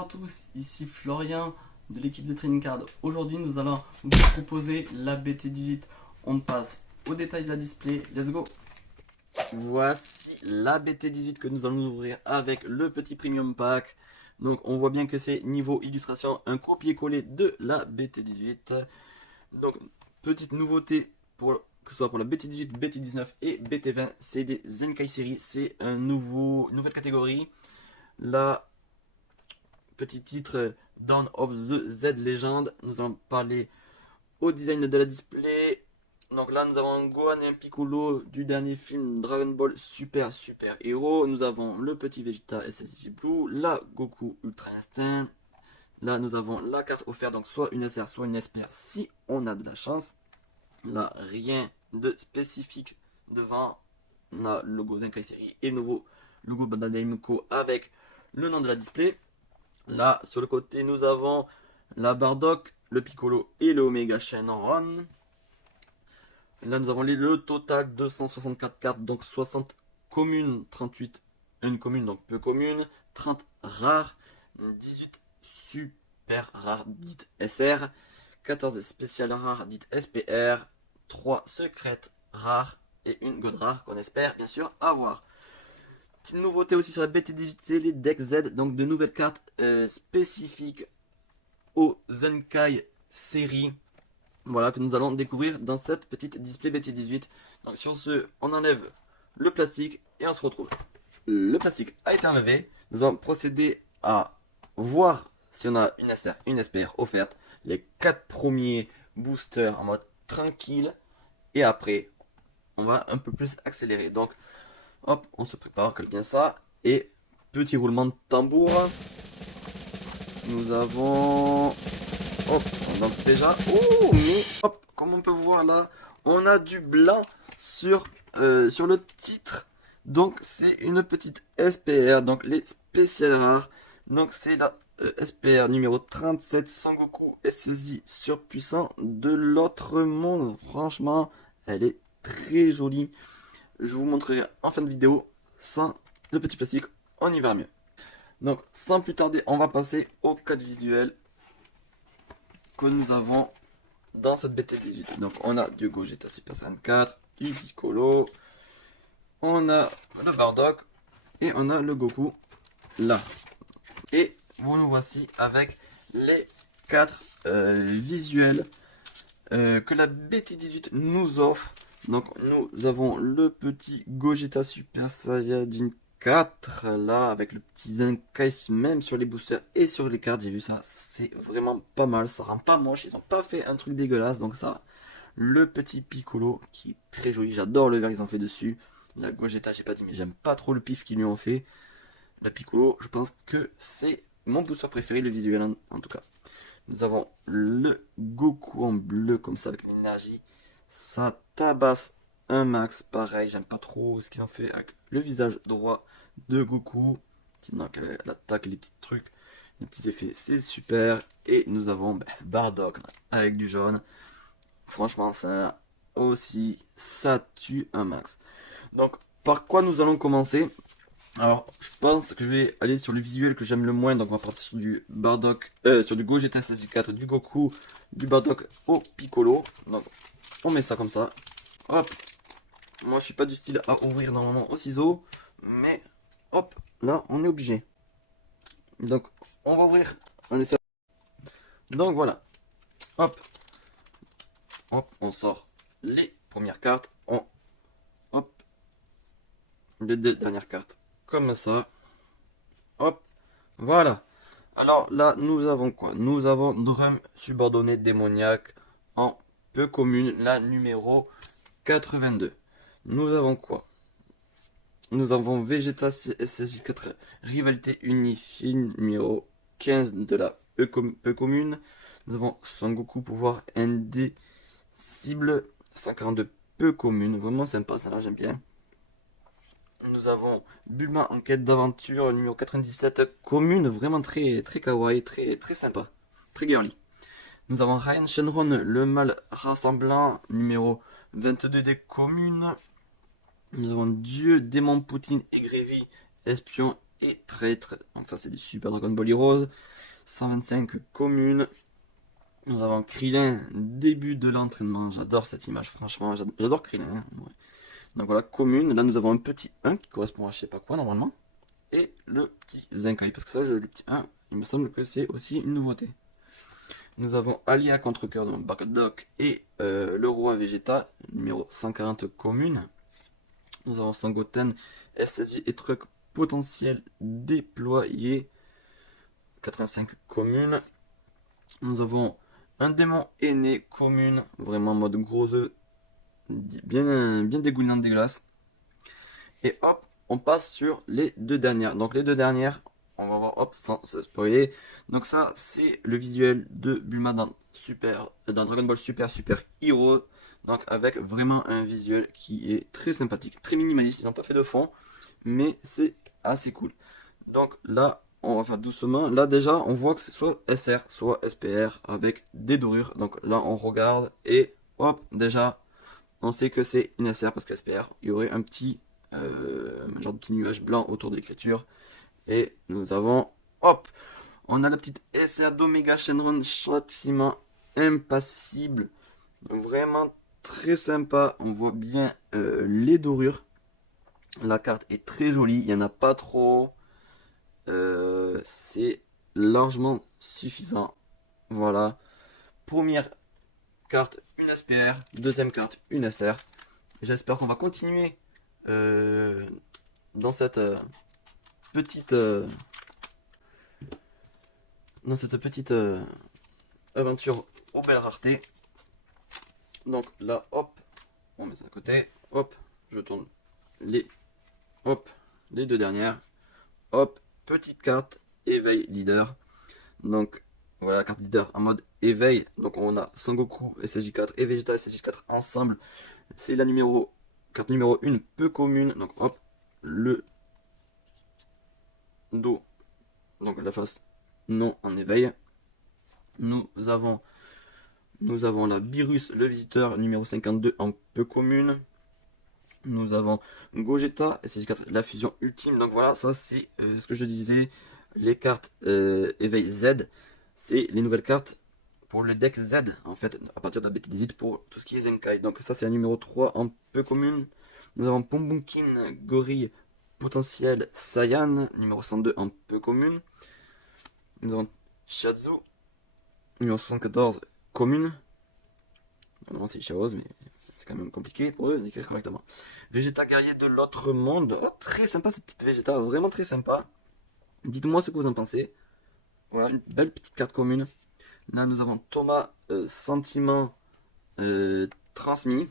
Bonjour à tous, ici Florian de l'équipe de Trading Card. Aujourd'hui nous allons vous proposer la BT18. On passe au détail de la display, let's go. Voici la BT18 que nous allons ouvrir avec le petit premium pack. Donc on voit bien que c'est niveau illustration, un copier-coller de la BT18. Donc petite nouveauté que ce soit pour la BT18, BT19 et BT20, c'est des Zenkai série, c'est nouvelle catégorie. La petit titre Dawn of the Z Legend. Nous allons parler au design de la display. Donc là nous avons un Gohan et un Piccolo du dernier film Dragon Ball Super Hero. Nous avons le petit Vegeta SSJ Blue, la Goku Ultra Instinct. Là nous avons la carte offerte, donc soit une SR soit une SPR si on a de la chance. Là rien de spécifique devant. On a le logo Zenkai Series et le nouveau logo Bandai Namco avec le nom de la display. Là, sur le côté, nous avons la Bardock, le Piccolo et le Omega Shenron. Là, nous avons le total 264 cartes, donc 60 communes, 38 une commune, donc peu commune, 30 rares, 18 super rares dites SR, 14 spéciales rares dites SPR, 3 secrètes rares et une god rare qu'on espère bien sûr avoir. Petite nouveauté aussi sur la BT18, c'est les decks Z, donc de nouvelles cartes spécifiques aux Zenkai série. Voilà, que nous allons découvrir dans cette petite display BT18. Donc sur ce, on enlève le plastique et on se retrouve. Le plastique a été enlevé. Nous allons procéder à voir si on a une SR, une SPR offerte. Les 4 premiers boosters en mode tranquille. Et après, on va un peu plus accélérer. Donc, hop, on se prépare, quelqu'un ça. Et petit roulement de tambour. Nous avons... Hop, on a déjà... Oh, mais... Hop, comme on peut voir là, on a du blanc sur le titre. Donc, c'est une petite SPR. Donc, les spéciales rares. Donc, c'est la SPR numéro 37, Son Goku SSJ surpuissant de l'autre monde. Franchement, elle est très jolie. Je vous montrerai en fin de vidéo. Sans le petit plastique, on y va mieux. Donc sans plus tarder, on va passer au code visuel que nous avons dans cette BT18. Donc on a du Gogeta Super Saiyan 4, du Piccolo, on a le Bardock et on a le Goku là. Et vous nous voici avec les 4 visuels que la BT18 nous offre. Donc nous avons le petit Gogeta Super Saiyajin 4 là avec le petit Zenkai même sur les boosters et sur les cartes. J'ai vu ça, c'est vraiment pas mal, ça rend pas moche, ils ont pas fait un truc dégueulasse. Donc ça, le petit Piccolo qui est très joli, j'adore le vert qu'ils ont fait dessus. La Gogeta j'ai pas dit mais j'aime pas trop le pif qu'ils lui ont fait. La Piccolo je pense que c'est mon booster préféré, le visuel en tout cas. Nous avons le Goku en bleu comme ça avec l'énergie. Ça tabasse un max. Pareil, j'aime pas trop ce qu'ils ont fait avec le visage droit de Goku. Donc l'attaque, les petits trucs, les petits effets, c'est super. Et nous avons Bardock avec du jaune. Franchement, ça aussi, ça tue un max. Donc, par quoi nous allons commencer? Alors, je pense que je vais aller sur le visuel que j'aime le moins. Donc, on va partir sur du Bardock, sur du Gogeta SSJ4, du Goku, du Bardock au Piccolo. Donc, on met ça comme ça. Hop. Moi, je suis pas du style à ouvrir normalement au ciseau. Mais, hop, là, on est obligé. Donc, on va ouvrir. On essaie. Donc, voilà. Hop. Hop, on sort les premières cartes. Hop. Les deux dernières cartes. Comme ça. Hop. Voilà. Alors là, nous avons quoi? Nous avons Drum subordonné démoniaque en peu commune, la numéro 82. Nous avons quoi? Nous avons Vegeta SSJ4 rivalité unifiée numéro 15 de la peu commune. Nous avons Son Goku pouvoir indicible 142 peu commune. Vraiment sympa, ça là j'aime bien. Nous avons Bulma en quête d'aventure numéro 97 commune, vraiment très kawaii, très sympa, très girly. Nous avons Ryan Shenron, le mâle rassemblant numéro 22 des communes. Nous avons Dieu, démon Poutine et Grévy, espion et traître. Donc ça c'est du Super Dragon Ball Heroes. 125 communes. Nous avons Krillin, début de l'entraînement. J'adore cette image, franchement. J'adore Krillin. Hein, ouais. Donc voilà, commune. Là nous avons un petit 1 qui correspond à je sais pas quoi normalement. Et le petit Zenkai. Parce que ça, le petit 1, il me semble que c'est aussi une nouveauté. Nous avons Alia contre cœur de Bardock et le roi Vegeta, numéro 140 commune. Nous avons Sangoten, SSJ et truc potentiel déployé, 85 communes. Nous avons un démon aîné commune, vraiment en mode gros œuf, bien dégoulinant dégueulasse. Et hop, on passe sur les deux dernières. Donc les deux dernières, on va voir, hop, sans se spoiler. Donc ça, c'est le visuel de Bulma dans Dragon Ball Super Hero. Donc avec vraiment un visuel qui est très sympathique, très minimaliste. Ils n'ont pas fait de fond, mais c'est assez cool. Donc là, on va faire doucement. Là déjà, on voit que c'est soit SR, soit SPR avec des dorures. Donc là, on regarde et hop, déjà, on sait que c'est une SR parce que SPR, il y aurait un petit genre de petit nuage blanc autour de l'écriture. Et nous avons, hop, on a la petite SR d'Omega Shenron Châtiment Impassible. Donc vraiment très sympa. On voit bien les dorures. La carte est très jolie. Il n'y en a pas trop. C'est largement suffisant. Voilà. Première carte, une SPR. Deuxième carte, une SR. J'espère qu'on va continuer dans cette petite aventure aux belles raretés. Donc là, hop, on met ça à côté. Hop, je tourne les deux dernières. Hop, petite carte éveil leader. Donc voilà la carte leader en mode éveil. Donc on a Sangoku SSJ4 et Vegeta SSJ4 ensemble. C'est la carte numéro 1 peu commune. Donc hop, le dos, donc la face non en éveil. Nous avons la Virus, le visiteur numéro 52 en peu commune. Nous avons Gogeta, SSJ4, la fusion ultime. Donc voilà, ça c'est ce que je disais. Les cartes éveil Z, c'est les nouvelles cartes pour le deck Z, en fait, à partir de la BT18 pour tout ce qui est Zenkai. Donc ça c'est la numéro 3 en peu commune. Nous avons Pombunkin, Gorille, potentiel Saiyan, numéro 102 en peu commune. Nous avons Shiatsu, numéro 74, commune. Non, c'est Chaos, mais c'est quand même compliqué pour eux d'écrire correctement. Vegeta guerrier de l'autre monde. Oh, très sympa cette petite Vegeta, vraiment très sympa. Dites-moi ce que vous en pensez. Voilà, une belle petite carte commune. Là, nous avons Thomas, sentiment transmis.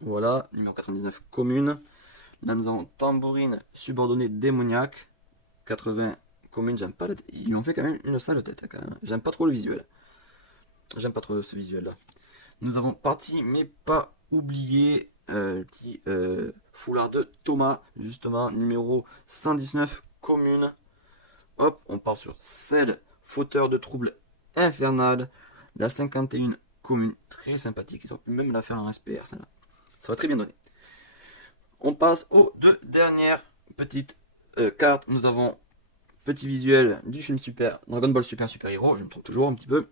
Voilà, numéro 99, commune. Là, nous avons Tambourine, subordonné démoniaque. 80, commune, j'aime pas la tête. Ils ont fait quand même une sale tête, quand même. J'aime pas trop le visuel. J'aime pas trop ce visuel-là. Nous avons parti, mais pas oublié, le petit foulard de Thomas, justement, numéro 119, commune. Hop, on part sur celle, fauteur de troubles infernal. La 51, commune, très sympathique. Ils ont pu même la faire en SPR, celle-là. Ça va très bien donner. On passe aux deux dernières petites cartes. Nous avons petit visuel du film Dragon Ball Super Hero, je me trompe toujours un petit peu.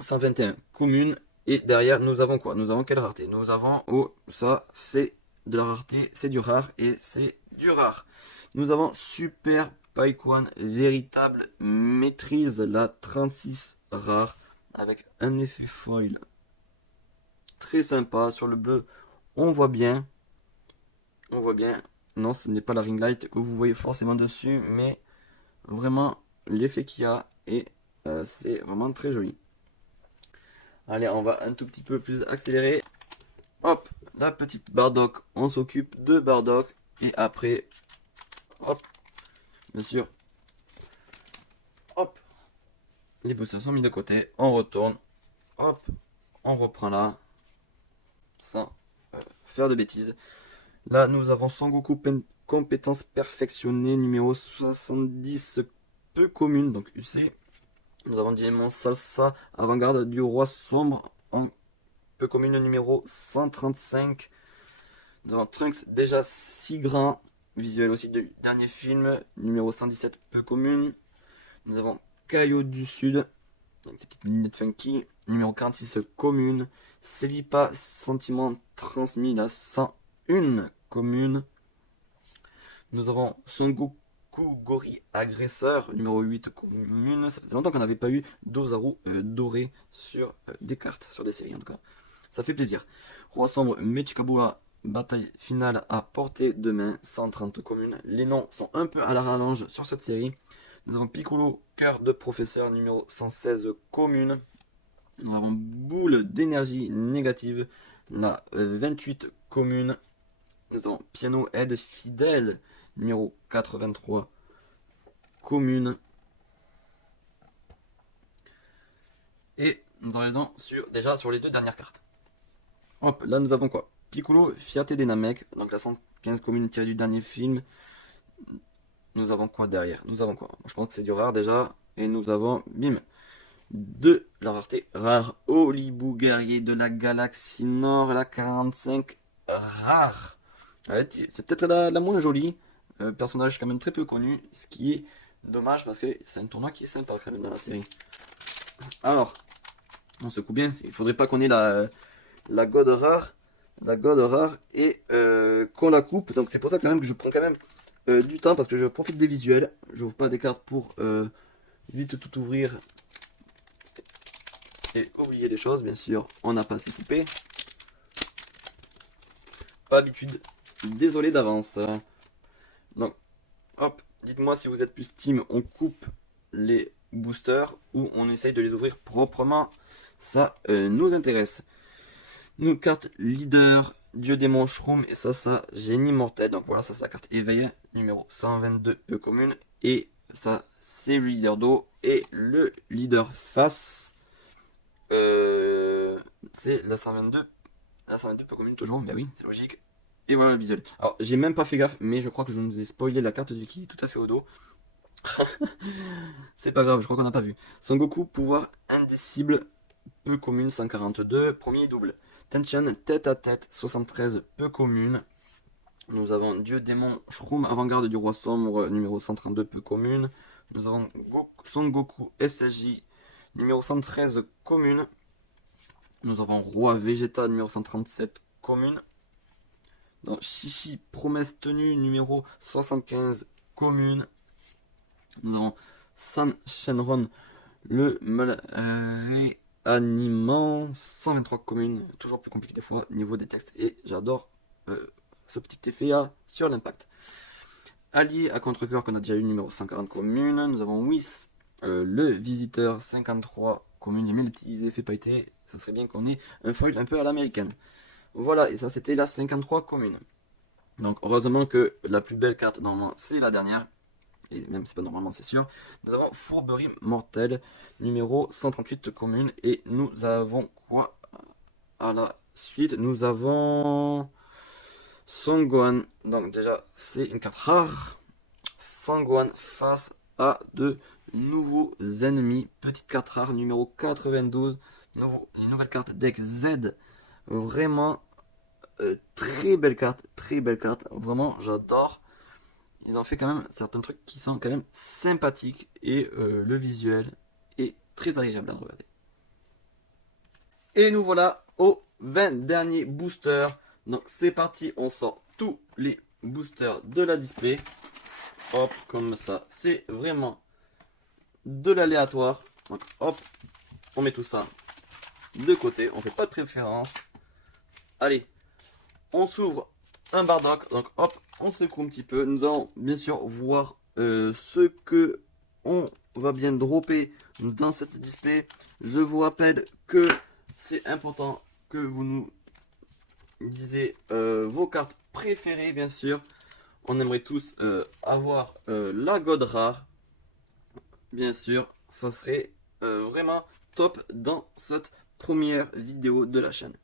121 commune. Et derrière, nous avons quoi? Nous avons quelle rareté? Nous avons, oh, ça, c'est de la rareté, c'est du rare et c'est du rare. Nous avons Super Paikwan, véritable maîtrise, la 36 rare, avec un effet foil très sympa. Sur le bleu, on voit bien. Non, ce n'est pas la ring light que vous voyez forcément dessus, mais vraiment l'effet qu'il y a, et c'est vraiment très joli. Allez, on va un tout petit peu plus accélérer. Hop, la petite Bardock, on s'occupe de Bardock. Et après, hop, bien sûr, hop, les boosters sont mis de côté. On retourne, hop, on reprend là, sans faire de bêtises. Là, nous avons Sangoku, compétence perfectionnée, numéro 70, peu commune, donc UC. Nous avons Diamant Salsa, avant-garde du roi sombre, en peu commune numéro 135. Nous avons Trunks, déjà si grand, visuel aussi du dernier film, numéro 117, peu commune. Nous avons Caillot du Sud, avec ses petites lunettes funky. Numéro 46, commune. Célipa, sentiment transmis, la 101, commune. Nous avons Son Goku Gori Agresseur, numéro 8, commune. Ça faisait longtemps qu'on n'avait pas eu d'Ozaru doré sur des cartes, sur des séries en tout cas. Ça fait plaisir. Roi Sombre, Mechikabua, bataille finale à portée de main, 130 communes. Les noms sont un peu à la rallonge sur cette série. Nous avons Piccolo, cœur de professeur, numéro 116, commune. Nous avons Boule d'énergie négative, la 28, commune. Nous avons Piano aide fidèle, numéro 83, commune. Et nous arrivons déjà sur les deux dernières cartes. Hop, là nous avons quoi? Piccolo, Fierté des Namek, donc la 115 commune tirée du dernier film. Nous avons quoi derrière? Nous avons quoi? Je pense que c'est du rare déjà. Et nous avons, bim, de la rareté rare. Holibou guerrier de la galaxie Nord, la 45 rare. C'est peut-être la moins jolie. Personnage quand même très peu connu. Ce qui est dommage parce que c'est un tournoi qui est sympa quand même dans la série. Alors, on se coupe bien. Il faudrait pas qu'on ait la God rare. La God rare et qu'on la coupe. Donc c'est pour ça quand même que je prends quand même du temps parce que je profite des visuels. Je n'ouvre pas des cartes pour vite tout ouvrir et oublier les choses. Bien sûr, on n'a pas assez coupé. Pas habitude. Désolé d'avance. Donc, hop, dites-moi si vous êtes plus team, on coupe les boosters ou on essaye de les ouvrir proprement. Ça nous intéresse. Nous, carte leader, dieu démon shroom, et ça, génie mortel. Donc voilà, ça c'est la carte éveil, numéro 122, peu commune. Et ça, c'est le leader d'eau. Et le leader face, c'est la 122. La 122, peu commune, toujours, mais oui, c'est logique. Et voilà le visuel. Alors, j'ai même pas fait gaffe, mais je crois que je nous ai spoilé la carte du ki tout à fait au dos. C'est pas grave, je crois qu'on n'a pas vu. Son Goku, pouvoir indicible, peu commune, 142, premier double. Tension, tête à tête, 73, peu commune. Nous avons Dieu Démon Shroom, avant-garde du Roi Sombre, numéro 132, peu commune. Nous avons Son Goku SSJ, numéro 113, commune. Nous avons Roi Vegeta, numéro 137, commune. Dans Shishi, promesse tenue, numéro 75, commune. Nous avons San Shenron, le mal réanimant, 123 communes, toujours plus compliqué des fois au niveau des textes. Et j'adore ce petit effet sur l'impact. Allié à contre-cœur qu'on a déjà eu, numéro 140 communes. Nous avons Whis, le visiteur, 53 communes. Il met les petits effets pailletés. Ça serait bien qu'on ait un foil un peu à l'américaine. Voilà, et ça c'était la 53 communes. Donc heureusement que la plus belle carte normalement c'est la dernière. Et même c'est pas normalement c'est sûr. Nous avons Fourberie Mortelle, numéro 138 communes. Et nous avons quoi à la suite? Nous avons Son Gohan. Donc déjà c'est une carte rare. Son Gohan face à de nouveaux ennemis. Petite carte rare numéro 92. Les nouvelles cartes deck Z. Vraiment très belle carte, vraiment j'adore. Ils ont fait quand même certains trucs qui sont quand même sympathiques et le visuel est très agréable à regarder. Et nous voilà aux 20 derniers boosters. Donc c'est parti, on sort tous les boosters de la display. Hop, comme ça, c'est vraiment de l'aléatoire. Donc hop, on met tout ça de côté, on fait pas de préférence. Allez, on s'ouvre un Bardock, donc hop, on secoue un petit peu. Nous allons bien sûr voir ce que on va bien dropper dans cette display. Je vous rappelle que c'est important que vous nous disiez vos cartes préférées, bien sûr. On aimerait tous avoir la God rare. Bien sûr, ça serait vraiment top dans cette première vidéo de la chaîne.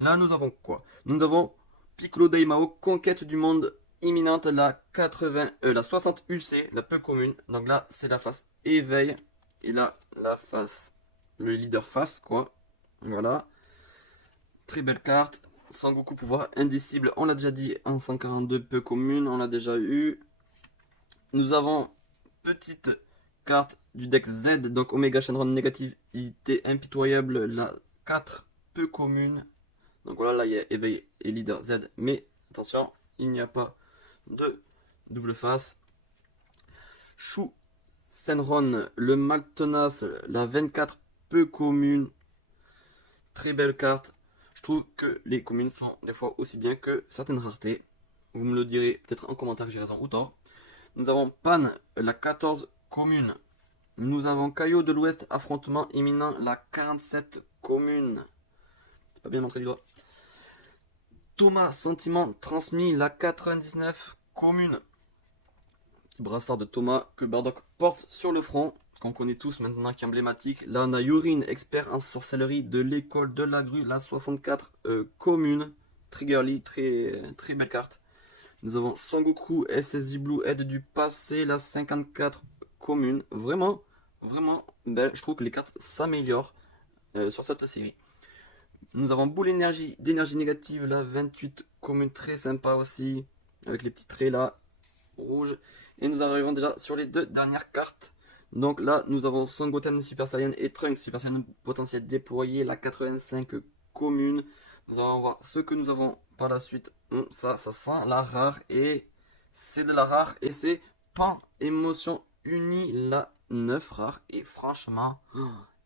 Là, nous avons quoi? Nous avons Piccolo Daimao, conquête du monde imminente, la 60 UC, la peu commune. Donc là, c'est la face éveil. Et là, la face, le leader face, quoi. Voilà. Très belle carte. Sangoku pouvoir indicible, on l'a déjà dit, en 142 peu commune, on l'a déjà eu. Nous avons petite carte du deck Z, donc Omega Shenron négativité impitoyable, la 4 peu commune. Donc voilà, là il y a éveil et leader Z, mais attention, il n'y a pas de double face. Shu Senron, le mal tenace, la 24 peu commune. Très belle carte. Je trouve que les communes sont des fois aussi bien que certaines raretés. Vous me le direz peut-être en commentaire que j'ai raison ou tort. Nous avons Pan, la 14 commune. Nous avons Caillot de l'Ouest, affrontement imminent, la 47 commune. C'est pas bien montré du doigt. Thomas, sentiment transmis, la 99 commune. Petit brassard de Thomas que Bardock porte sur le front, qu'on connaît tous maintenant, qui est emblématique. Là, on a Yurine, expert en sorcellerie de l'école de la grue, la 64 commune. Triggerly, très belle carte. Nous avons Sangoku, SSJ Blue, aide du passé, la 54 commune. Vraiment, vraiment belle. Je trouve que les cartes s'améliorent sur cette série. Nous avons Boule énergie d'énergie négative, la 28 commune, très sympa aussi. Avec les petits traits là, rouges. Et nous arrivons déjà sur les deux dernières cartes. Donc là, nous avons Son Goten Super Saiyan et Trunks Super Saiyan potentiel déployé, la 85 commune. Nous allons voir ce que nous avons par la suite. Ça sent la rare et c'est de la rare et c'est Pan Émotion Unie, la 9 rare. Et franchement,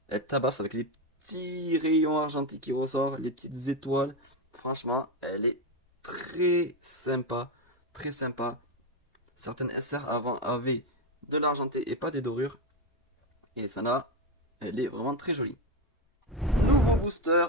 elle tabasse avec les petits rayons argentés qui ressortent, les petites étoiles. Franchement, elle est très sympa, très sympa. Certaines SR avant avaient de l'argenté et pas des dorures. Et celle-là, elle est vraiment très jolie. Nouveau booster.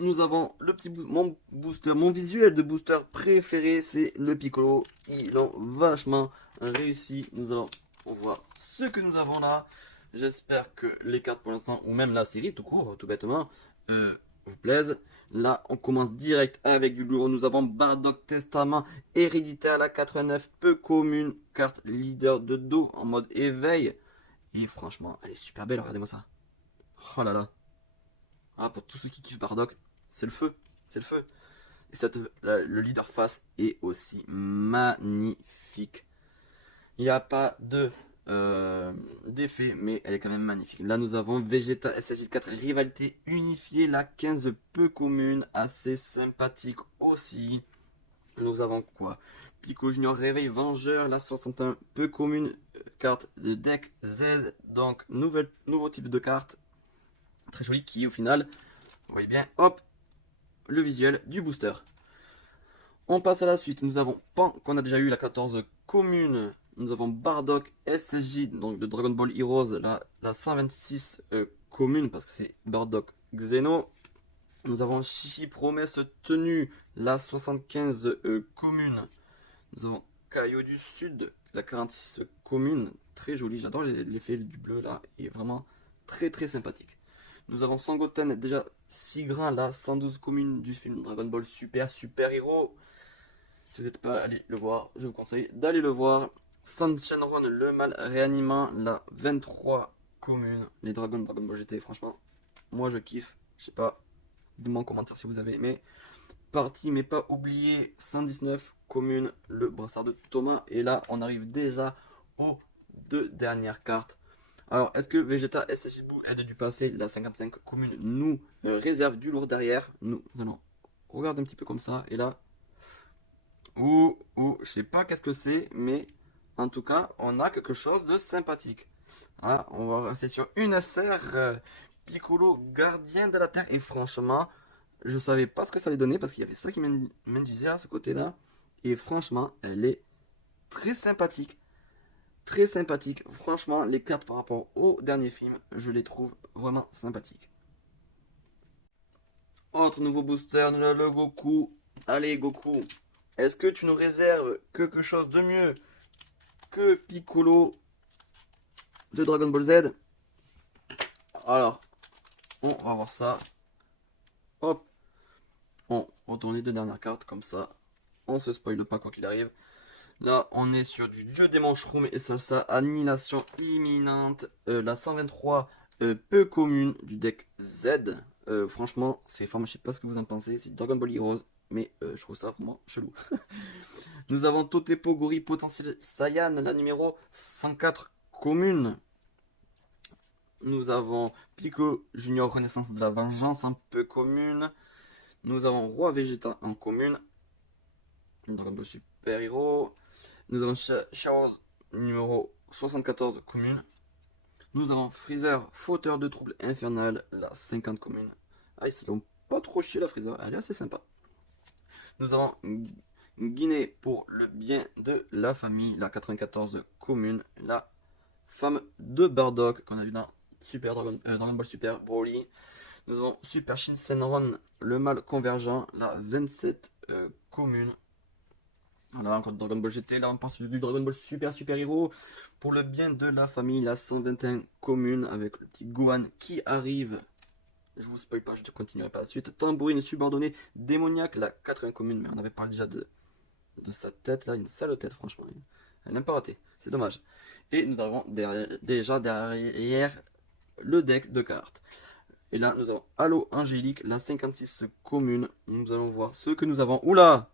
Nous avons mon booster, mon visuel de booster préféré, c'est le Piccolo. Ils l'ont vachement réussi. Nous allons voir ce que nous avons là. J'espère que les cartes pour l'instant, ou même la série tout court, tout bêtement, vous plaisent. Là, on commence direct avec du lourd. Nous avons Bardock Testament, héréditaire, la 89, peu commune, carte leader de dos en mode éveil. Et franchement, elle est super belle, regardez-moi ça. Oh là là. Ah, pour tous ceux qui kiffent Bardock, c'est le feu, c'est le feu. Et le leader face est aussi magnifique. Il n'y a pas d'effet, mais elle est quand même magnifique. Là, nous avons Vegeta SSJ4 rivalité unifiée, la 15 peu commune, assez sympathique aussi. Nous avons quoi? Pico Junior réveil vengeur, la 61 peu commune, carte de deck Z, donc nouveau type de carte. Très joli qui au final, vous voyez bien, hop, le visuel du booster. On passe à la suite, nous avons Pan qu'on a déjà eu, la 14 commune. Nous avons Bardock SSJ, donc de Dragon Ball Heroes, la 126 commune, parce que c'est Bardock Xeno. Nous avons Chichi Promesse Tenue, la 75 commune. Nous avons Caillot du Sud, la 46 commune. Très joli, j'adore l'effet du bleu là, il est vraiment très sympathique. Nous avons Sangoten, déjà 6 grains, la 112 commune du film Dragon Ball Super Hero. Si vous n'êtes pas allé le voir, je vous conseille d'aller le voir. San Shenron, le mal réanimant, la 23 commune. Les dragons de Dragon Ball GT, franchement, moi je kiffe. Je sais pas, dites-moi en commentaire si vous avez aimé. Parti mais pas oublié, 119 commune, le brassard de Thomas. Et là, on arrive déjà aux deux dernières cartes. Alors, est-ce que Vegeta SSJ Blue aide du passé, la 55 commune, nous réserve du lourd derrière? Nous allons regarder un petit peu comme ça. Et là, je sais pas qu'est-ce que c'est, mais en tout cas, on a quelque chose de sympathique. Ah, on va rester sur une SR Piccolo, gardien de la Terre. Et franchement, je savais pas ce que ça allait donner parce qu'il y avait ça qui m'induisait à ce côté-là. Et franchement, elle est très sympathique. Très sympathique. Franchement, les cartes par rapport au dernier film, je les trouve vraiment sympathiques. Autre nouveau booster, nous avons le Goku. Allez, Goku, est-ce que tu nous réserves quelque chose de mieux que Piccolo de Dragon Ball Z? Alors, on va voir ça. Hop. On retourne les deux dernières cartes comme ça. On se spoile pas quoi qu'il arrive. Là, on est sur du dieu démon Shroom et salsa, annihilation imminente. La 123 peu commune du deck Z. Franchement, c'est fort, je sais pas ce que vous en pensez. C'est Dragon Ball Heroes. mais je trouve ça vraiment chelou. Nous avons Totepo Gorille Potentiel Saiyan, la numéro 104 commune. Nous avons Piccolo Junior Renaissance de la Vengeance, un peu commune. Nous avons Roi Vegeta en commune. Dragon Ball Super Hero. Nous avons Chaos numéro 74 commune. Nous avons Freezer, fauteur de troubles infernal, la 50 commune. Ah, ils se l'ont pas trop chier la Freezer, elle est assez sympa. Nous avons Guinée pour le bien de la famille, la 94 commune. La femme de Bardock qu'on a vu dans Dragon Ball Super Broly. Nous avons Super Shinsenron, le mal convergent, la 27 commune. Voilà, encore Dragon Ball GT, là on passe du Dragon Ball Super Hero. Pour le bien de la famille, la 121 commune, avec le petit Gohan qui arrive. Je vous spoil pas, je continuerai pas la suite. Tambourine subordonnée démoniaque, la 80 commune, mais on avait parlé déjà de sa tête, là, une sale tête franchement. Elle n'a pas raté, c'est dommage. Et nous avons déjà derrière le deck de cartes. Et là, nous avons Halo Angélique, la 56 commune. Nous allons voir ce que nous avons. Oula!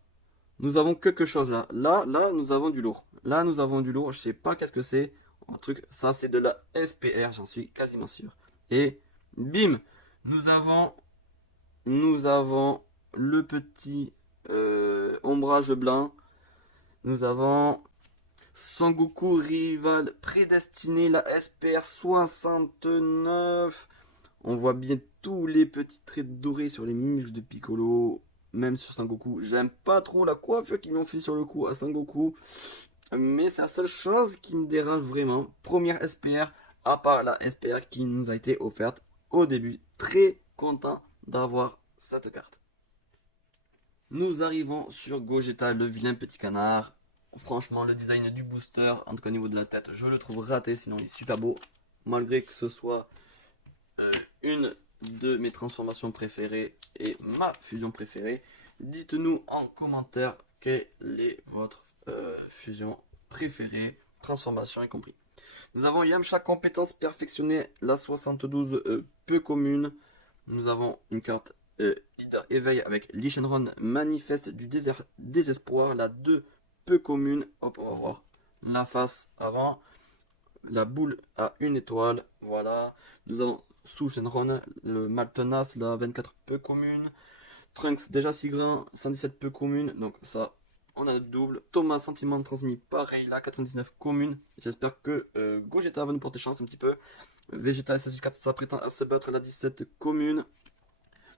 Nous avons quelque chose là. Là, nous avons du lourd. Là, nous avons du lourd. Je sais pas qu'est-ce que c'est. Un truc, ça, c'est de la SPR, j'en suis quasiment sûr. Et bim! Nous avons le petit ombrage blanc. Nous avons Sangoku rival prédestiné, la SPR 69. On voit bien tous les petits traits dorés sur les muscles de Piccolo, même sur Sangoku. J'aime pas trop la coiffure qu'ils m'ont fait sur le coup à Sangoku, mais c'est la seule chose qui me dérange vraiment. Première SPR, à part la SPR qui nous a été offerte au début. Très content d'avoir cette carte. Nous arrivons sur Gogeta, le vilain petit canard. Franchement, le design du booster, en tout cas au niveau de la tête, je le trouve raté, sinon il est super beau. Malgré que ce soit une de mes transformations préférées et ma fusion préférée. Dites-nous en commentaire quelle est votre fusion préférée, transformation y compris. Nous avons Yamcha compétence perfectionnée, la 72 peu commune. Nous avons une carte leader éveil avec Lee Shenron manifeste du désespoir, la 2 peu commune. Hop, on va voir la face avant. La boule à une étoile, voilà. Nous avons Su Shenron, le mal tenace, la 24 peu commune. Trunks déjà si grand, 117 peu commune, donc ça, on a le double. Thomas sentiment transmis, pareil, la 99 commune. J'espère que Gogeta va nous porter chance un petit peu. Vegeta SSJ4 s'apprêtant à se battre, la 17 commune.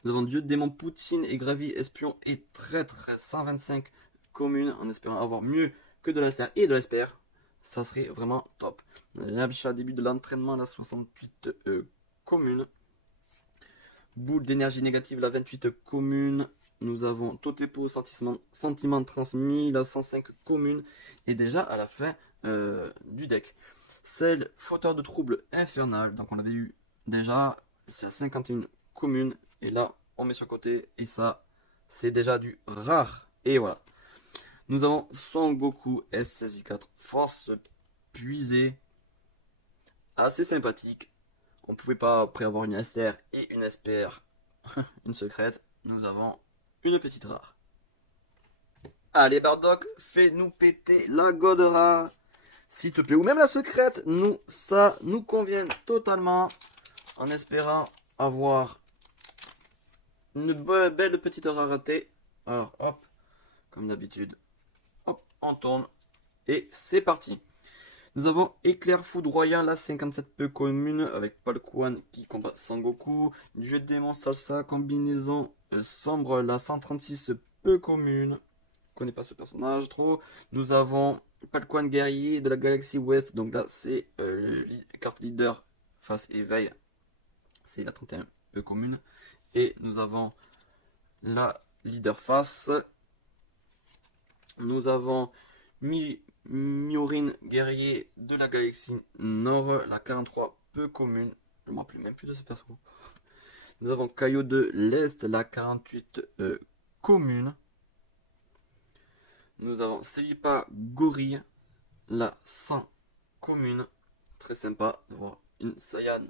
Nous avons Dieu, démon, Poutine et Gravi, espion et traître, 125 communes, en espérant avoir mieux que de la SR et de la SPR. Ça serait vraiment top. Yamcha, début de l'entraînement, la 68 commune. Boule d'énergie négative, la 28 commune. Nous avons Totepo, sentiment transmis, la 105 commune. Et déjà à la fin du deck. Celle, fauteur de troubles infernal. Donc on l'avait eu déjà. C'est à 51 communes. Et là, on met sur le côté. Et ça, c'est déjà du rare. Et voilà. Nous avons Son Goku S64 Force puisée. Assez sympathique. On ne pouvait pas, après avoir une SR et une SPR, une secrète, nous avons une petite rare. Allez Bardock, fais-nous péter la god rare, s'il te plaît. Ou même la secrète, ça nous convient totalement. En espérant avoir une belle petite rareté. Alors hop, comme d'habitude, hop, on tourne. Et c'est parti. Nous avons Éclair foudroyant, la 57 peu commune, avec Palkuan qui combat Sangoku. Dieu démon salsa, combinaison sombre, la 136 peu commune. Je connais pas ce personnage trop. Nous avons Palkuan guerrier de la galaxie ouest, donc là c'est carte leader face éveil. C'est la 31 peu commune. Et nous avons la leader face. Nous avons Miorin guerrier de la galaxie Nord, la 43 peu commune. Je me rappelle même plus de ce perso. Nous avons Caillot de l'Est, la 48 commune. Nous avons Selipa Gorille, la 100 commune. Très sympa d'avoir une Saiyan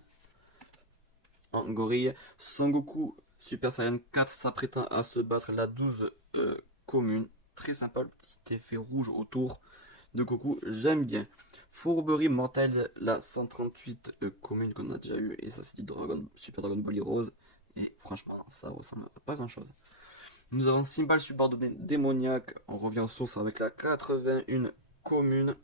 en gorille. Sangoku Super Saiyan 4 s'apprêtant à se battre, la 12 commune. Très sympa, le petit effet rouge autour de Goku, j'aime bien. Fourberie mortelle, la 138 commune qu'on a déjà eu, et ça c'est du Super Dragon Ball Rose, et franchement ça ressemble à pas grand chose. Nous avons Symbal subordonné démoniaque, on revient aux sources avec la 81 commune.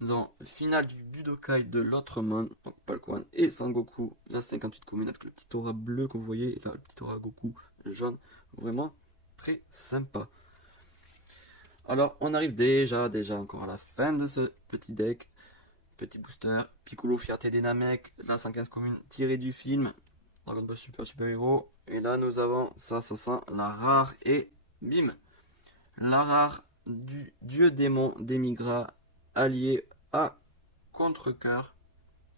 Nous avons finale du Budokai de l'autre monde, donc Palkuan et Sangoku, la 58 commune avec le petit aura bleu que vous voyez, et là le petit aura Goku jaune, vraiment très sympa. Alors on arrive déjà encore à la fin de ce petit deck, petit booster, Piccolo Fierté des Namek, la 115 commune tirée du film, Dragon Ball Super Hero, et là nous avons, ça sent la rare, et bim, la rare du dieu démon d'Emigra, allié à contre-cœur.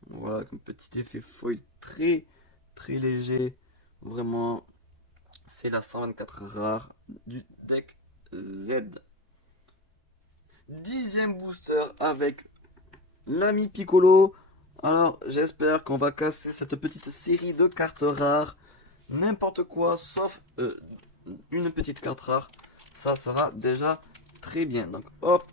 Voilà, comme petit effet foil très léger. Vraiment, c'est la 124 rare du deck Z. 10e booster avec l'ami Piccolo. Alors, j'espère qu'on va casser cette petite série de cartes rares. N'importe quoi, sauf une petite carte rare. Ça sera déjà très bien. Donc, hop.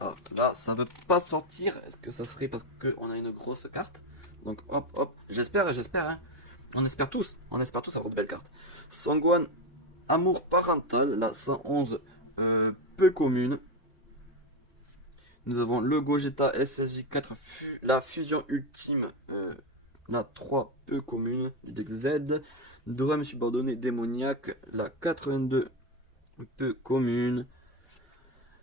Alors, là, ça veut pas sortir. Est-ce que ça serait parce qu'on a une grosse carte? Donc, hop, hop. J'espère, hein. On espère tous avoir de belles cartes. Sangwan, Amour Parental, la 111, peu commune. Nous avons le Gogeta SSJ4, la fusion ultime, la 3 peu commune du deck Z. Drum subordonné démoniaque, la 82 peu commune.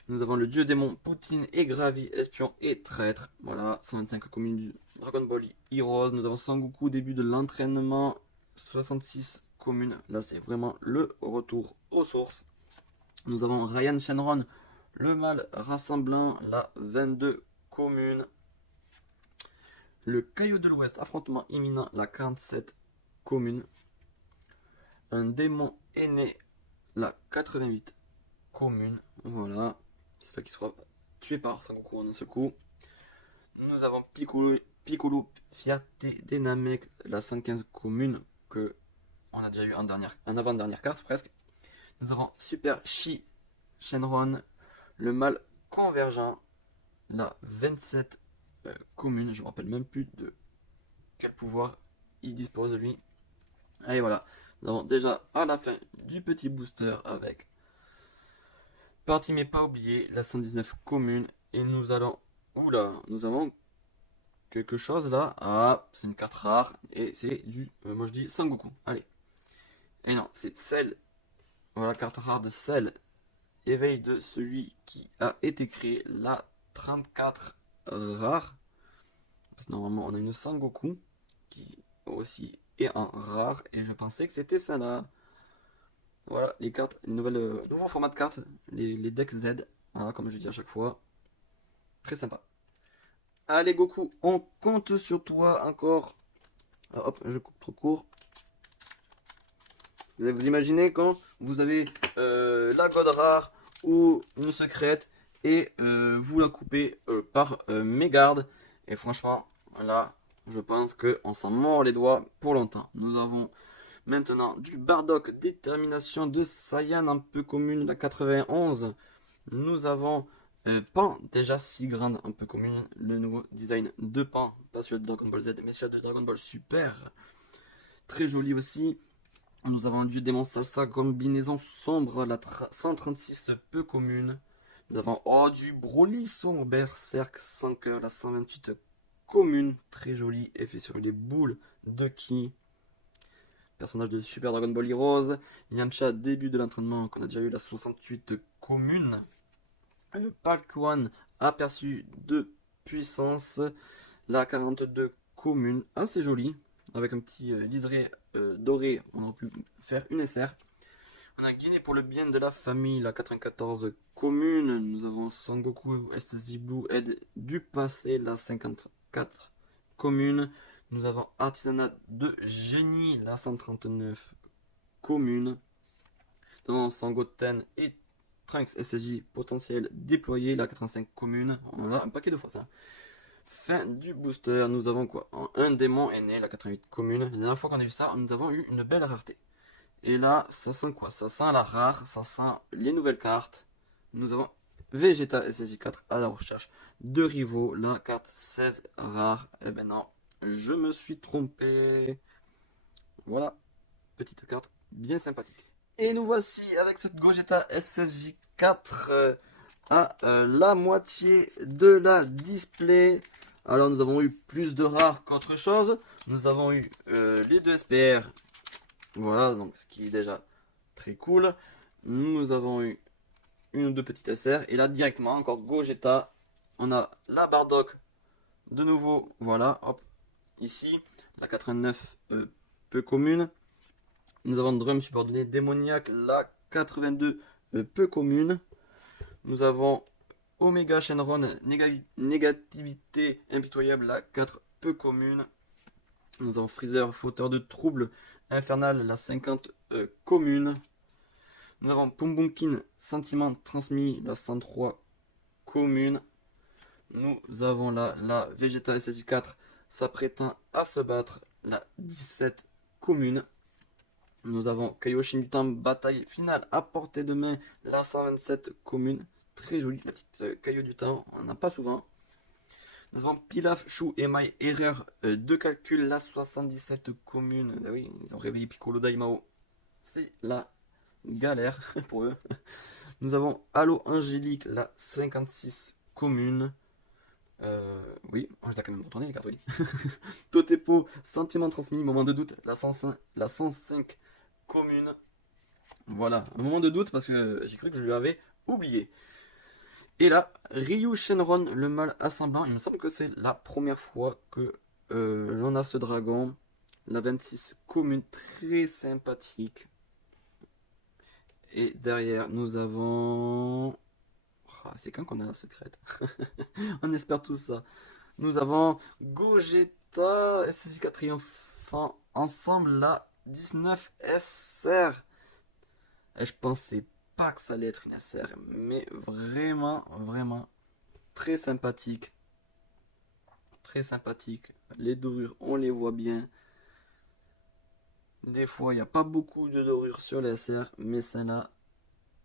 Nous avons le dieu démon Poutine et Gravi, espion et traître. Voilà, 125 communes du Dragon Ball Heroes. Nous avons Sangoku, début de l'entraînement, 66 communes. Là, c'est vraiment le retour aux sources. Nous avons Ryan Shenron, le mal rassemblant, la 22 communes. Le Caillou de l'Ouest, affrontement imminent, la 47 communes. Un démon aîné, la 88 communes. Voilà. C'est ça qui sera tué par Sangoku en un seul coup. Nous avons Piccolo Fierté des Namek, la 115 commune, que on a déjà eu en avant-dernière carte presque. Nous avons Super Shi Shenron, le mal convergent, la 27 commune. Je me rappelle même plus de quel pouvoir il dispose lui. Et voilà, nous avons déjà à la fin du petit booster avec partie mais pas oublié, la 119 commune, et nous allons, oula, nous avons quelque chose là, ah, c'est une carte rare, et c'est du, moi je dis Sangoku, allez, et non, c'est Cell, voilà, carte rare de Cell, éveil de celui qui a été créé, la 34 rare, parce que normalement on a une Sangoku, qui aussi est en rare, et je pensais que c'était ça là. Voilà, les cartes, les nouveaux formats de cartes, les decks Z, voilà, comme je dis à chaque fois. Très sympa. Allez Goku, on compte sur toi encore. Ah, hop, je coupe trop court. Vous imaginez quand vous avez la god rare ou une secrète et vous la coupez par mégarde. Et franchement, là, je pense qu'on s'en mord les doigts pour longtemps. Nous avons maintenant du Bardock, détermination de Saiyan un peu commune, la 91. Nous avons Pan, déjà si grande, un peu commune, le nouveau design de Pan, pas celui de Dragon Ball Z, mais celui de Dragon Ball Super. Très joli aussi. Nous avons du démon salsa, combinaison sombre, la 136 peu commune. Nous avons du Broly sombre, berserk sans cœur, la 128 commune, très joli, effet sur les boules de Ki. Personnage de Super Dragon Ball Heroes. Yamcha, début de l'entraînement, qu'on a déjà eu la 68 commune. Palkuan, aperçu de puissance, la 42 commune, assez joli, avec un petit liseré doré, on aurait pu faire une SR. On a Guinée pour le bien de la famille, la 94 commune. Nous avons Sangoku, SSJ Blue, aide du passé, la 54 commune. Nous avons Artisanat de génie, la 139 commune. Nous avons Sangoten et Trunks SSJ potentiel déployé, la 85 commune. On a un paquet de fois ça. Fin du booster, nous avons quoi? Un démon est né, la 88 commune. La dernière fois qu'on a vu ça, nous avons eu une belle rareté. Et là, ça sent quoi? Ça sent la rare, ça sent les nouvelles cartes. Nous avons Vegeta SSJ4 à la recherche de rivaux. La carte 16 rare. Eh ben non, je me suis trompé. Voilà, petite carte bien sympathique. Et nous voici avec cette Gogeta SSJ4 à la moitié de la display. Alors nous avons eu plus de rares qu'autre chose. Nous avons eu les deux SPR. Voilà, donc ce qui est déjà très cool. Nous avons eu une ou deux petites SR. Et là directement, encore Gogeta. On a la Bardock de nouveau. Voilà, hop, ici. La 89 peu commune. Nous avons Drum subordonné démoniaque, la 82 peu commune. Nous avons Omega Shenron, négativité impitoyable, la 4 peu commune. Nous avons Freezer, fauteur de troubles, infernal, la 50 commune. Nous avons Pumbunkin, sentiment transmis, la 103 commune. Nous avons là la Vegeta SSI4, s'apprêtant à se battre, la 17 commune. Nous avons Kaioshin Mutant, bataille finale à portée de main, la 127 commune. Très jolie, la petite caillou du temps, on n'en a pas souvent. Nous avons Pilaf, Chou, Emai, erreur de calcul, la 77 commune. Ben oui, ils ont réveillé Piccolo Daimao. C'est la galère pour eux. Nous avons Halo Angélique, la 56 commune. Oui, je dois quand même retourner les cartes, oui. Totepo, sentiment transmis, moment de doute, la 105 commune. Voilà, un moment de doute parce que j'ai cru que je l'avais oublié. Et là, Ryu Shenron, le mâle assemblant. Il me semble que c'est la première fois que l'on a ce dragon. La 26 commune, très sympathique. Et derrière, nous avons... Ah, c'est quand qu'on a la secrète? On espère tout ça. Nous avons Gogeta SSJ4 triomphant ensemble la 19 SR. Et je pensais pas que ça allait être une SR, mais vraiment, vraiment très sympathique. Très sympathique. Les dorures, on les voit bien. Des fois, il n'y a pas beaucoup de dorures sur les SR, mais celle-là,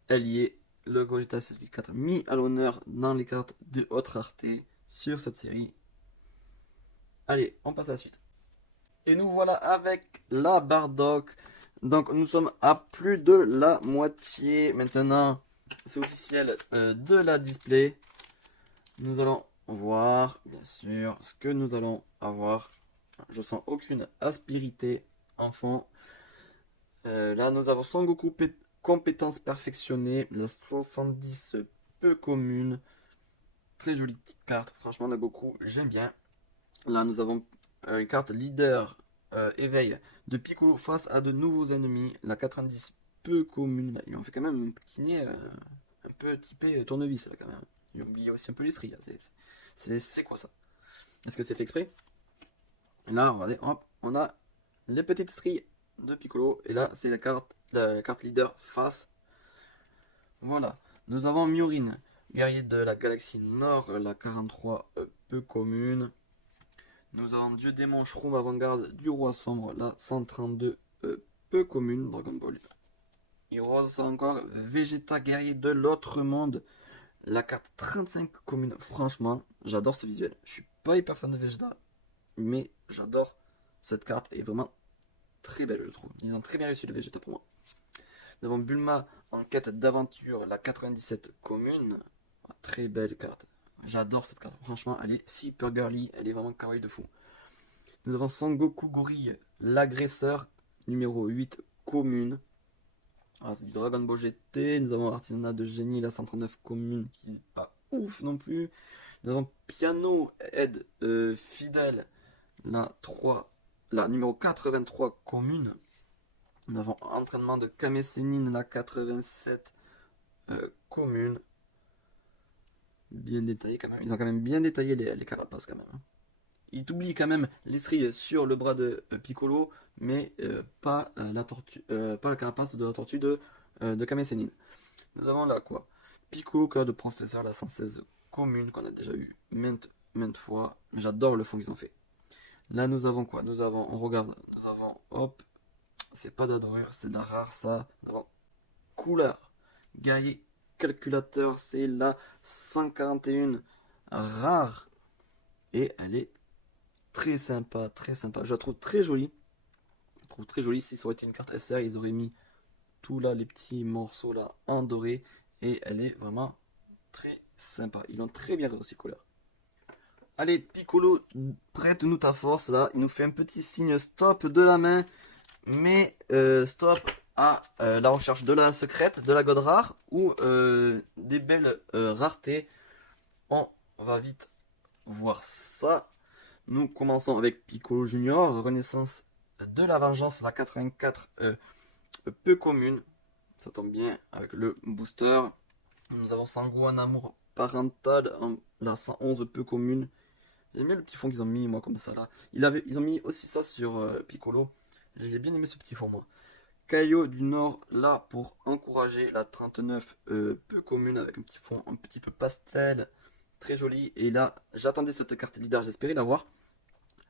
elle y est. Le Gogeta SSJ4 mis à l'honneur dans les cartes de haute rareté sur cette série. Allez, on passe à la suite. Et nous voilà avec la Bardock. Donc nous sommes à plus de la moitié maintenant. C'est officiel de la display. Nous allons voir bien sûr ce que nous allons avoir. Je sens aucune aspérité en fond. Là nous avons Son Goku compétences perfectionnées. La 70 peu commune. Très jolie petite carte. Franchement la Goku j'aime bien. Là nous avons une carte leader éveil de Piccolo face à de nouveaux ennemis. La 90 peu commune. Là, ils ont fait quand même un petit nez un peu typé tournevis là quand même. Ils ont oublié aussi un peu les stries. C'est quoi ça? Est-ce que c'est fait exprès? Là, regardez, hop, on a les petites stries de Piccolo. Et là, c'est la carte leader face. Voilà. Nous avons Myurin, guerrier de la galaxie Nord, la 43 peu commune. Nous avons Dieu démon Shroom avant-garde du roi sombre, la 132 peu commune, Dragon Ball Heroes. Encore Vegeta guerrier de l'autre monde, la carte 35 commune. Franchement, j'adore ce visuel. Je suis pas hyper fan de Vegeta, mais j'adore cette carte. Et vraiment très belle, je trouve. Ils ont très bien réussi le Vegeta pour moi. Nous avons Bulma en quête d'aventure, la 97 commune. Très belle carte. J'adore cette carte. Franchement, elle est super girly. Elle est vraiment kawaii de fou. Nous avons Son Goku Gorille, l'agresseur, numéro 8, commune. Ah, c'est du Dragon Ball GT. Nous avons Artisanat de Génie, la 139 commune, qui n'est pas ouf non plus. Nous avons Piano Aide Fidèle, la numéro 83 commune. Nous avons Entraînement de Kame Sennin, la 87 commune. Bien détaillé quand même. Ils ont quand même bien détaillé les carapaces quand même. Il t'oublie quand même les stries sur le bras de Piccolo, mais pas la carapace de la tortue de Kame Sennin. Nous avons là quoi? Piccolo, cœur de professeur, la 116 commune, qu'on a déjà eu maintes fois. J'adore le fond qu'ils ont fait. Là nous avons quoi? On regarde, nous avons hop, C'est pas de la dorure, c'est de la rare ça. Nous avons couleur. Guerrier calculateur, c'est la 141 rare. Et elle est très sympa, très sympa. Je la trouve très jolie. Je la trouve très jolie. Si ça aurait été une carte SR, ils auraient mis tout là, les petits morceaux là en doré. Et elle est vraiment très sympa. Ils l'ont très bien réussi couleur. Allez, Piccolo, prête-nous ta force là. Il nous fait un petit signe stop de la main. Mais stop à la recherche de la secrète, de la god rare ou des belles raretés. On va vite voir ça. Nous commençons avec Piccolo Junior, Renaissance de la Vengeance, la 84 peu commune. Ça tombe bien avec le booster. Nous avons Sangohan Amour Parental, la 111 peu commune. J'aime bien le petit fond qu'ils ont mis, moi, comme ça là. Ils ont mis aussi ça sur Piccolo. J'ai bien aimé ce petit fond, moi. Caillot du Nord, là, pour encourager la 39 peu commune, avec un petit fond un petit peu pastel. Très joli. Et là, j'attendais cette carte leader, j'espérais l'avoir.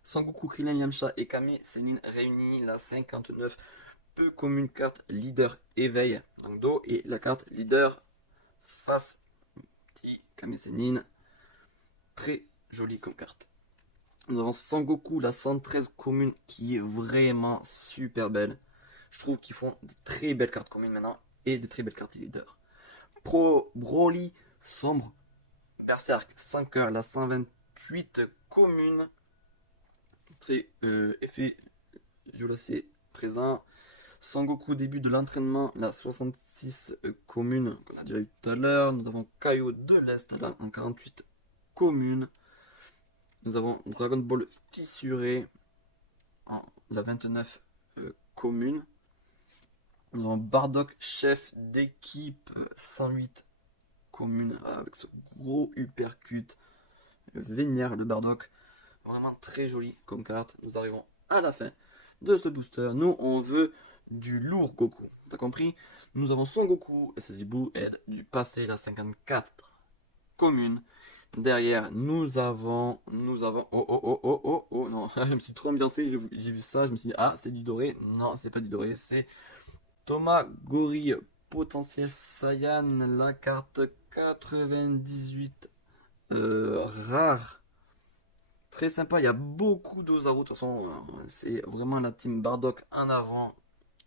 Sangoku, Krillin, Yamcha et Kame Sennin réunis, la 59 peu commune carte leader éveil, donc dos, et la carte leader face, petit Kame Sennin. Très jolie comme carte. Nous avons Sangoku, la 113 commune, qui est vraiment super belle. Je trouve qu'ils font des très belles cartes communes maintenant et des très belles cartes leader. Pro Broly sombre Berserk 5 heures, la 128 commune. Très effet violacé présent. Sangoku début de l'entraînement, la 66 commune qu'on a déjà eu tout à l'heure. Nous avons Kaio de l'Est, là en 48 commune. Nous avons Dragon Ball fissuré en la 29 commune. Nous avons Bardock, chef d'équipe 108 commune avec ce gros uppercut vénère de Bardock. Vraiment très joli comme carte. Nous arrivons à la fin de ce booster. Nous, on veut du lourd Goku. T'as compris? Nous avons Son Goku, SSJ Blue, aide du passé, la 54 commune. Derrière, nous avons, oh, non, je me suis trop ambiancé, j'ai vu ça, je me suis dit, ah, c'est du doré. Non, c'est pas du doré, c'est Thomas Gorille, potentiel Saiyan, la carte 98 rare. Très sympa, il y a beaucoup d'Ozaru, de toute façon, c'est vraiment la team Bardock en avant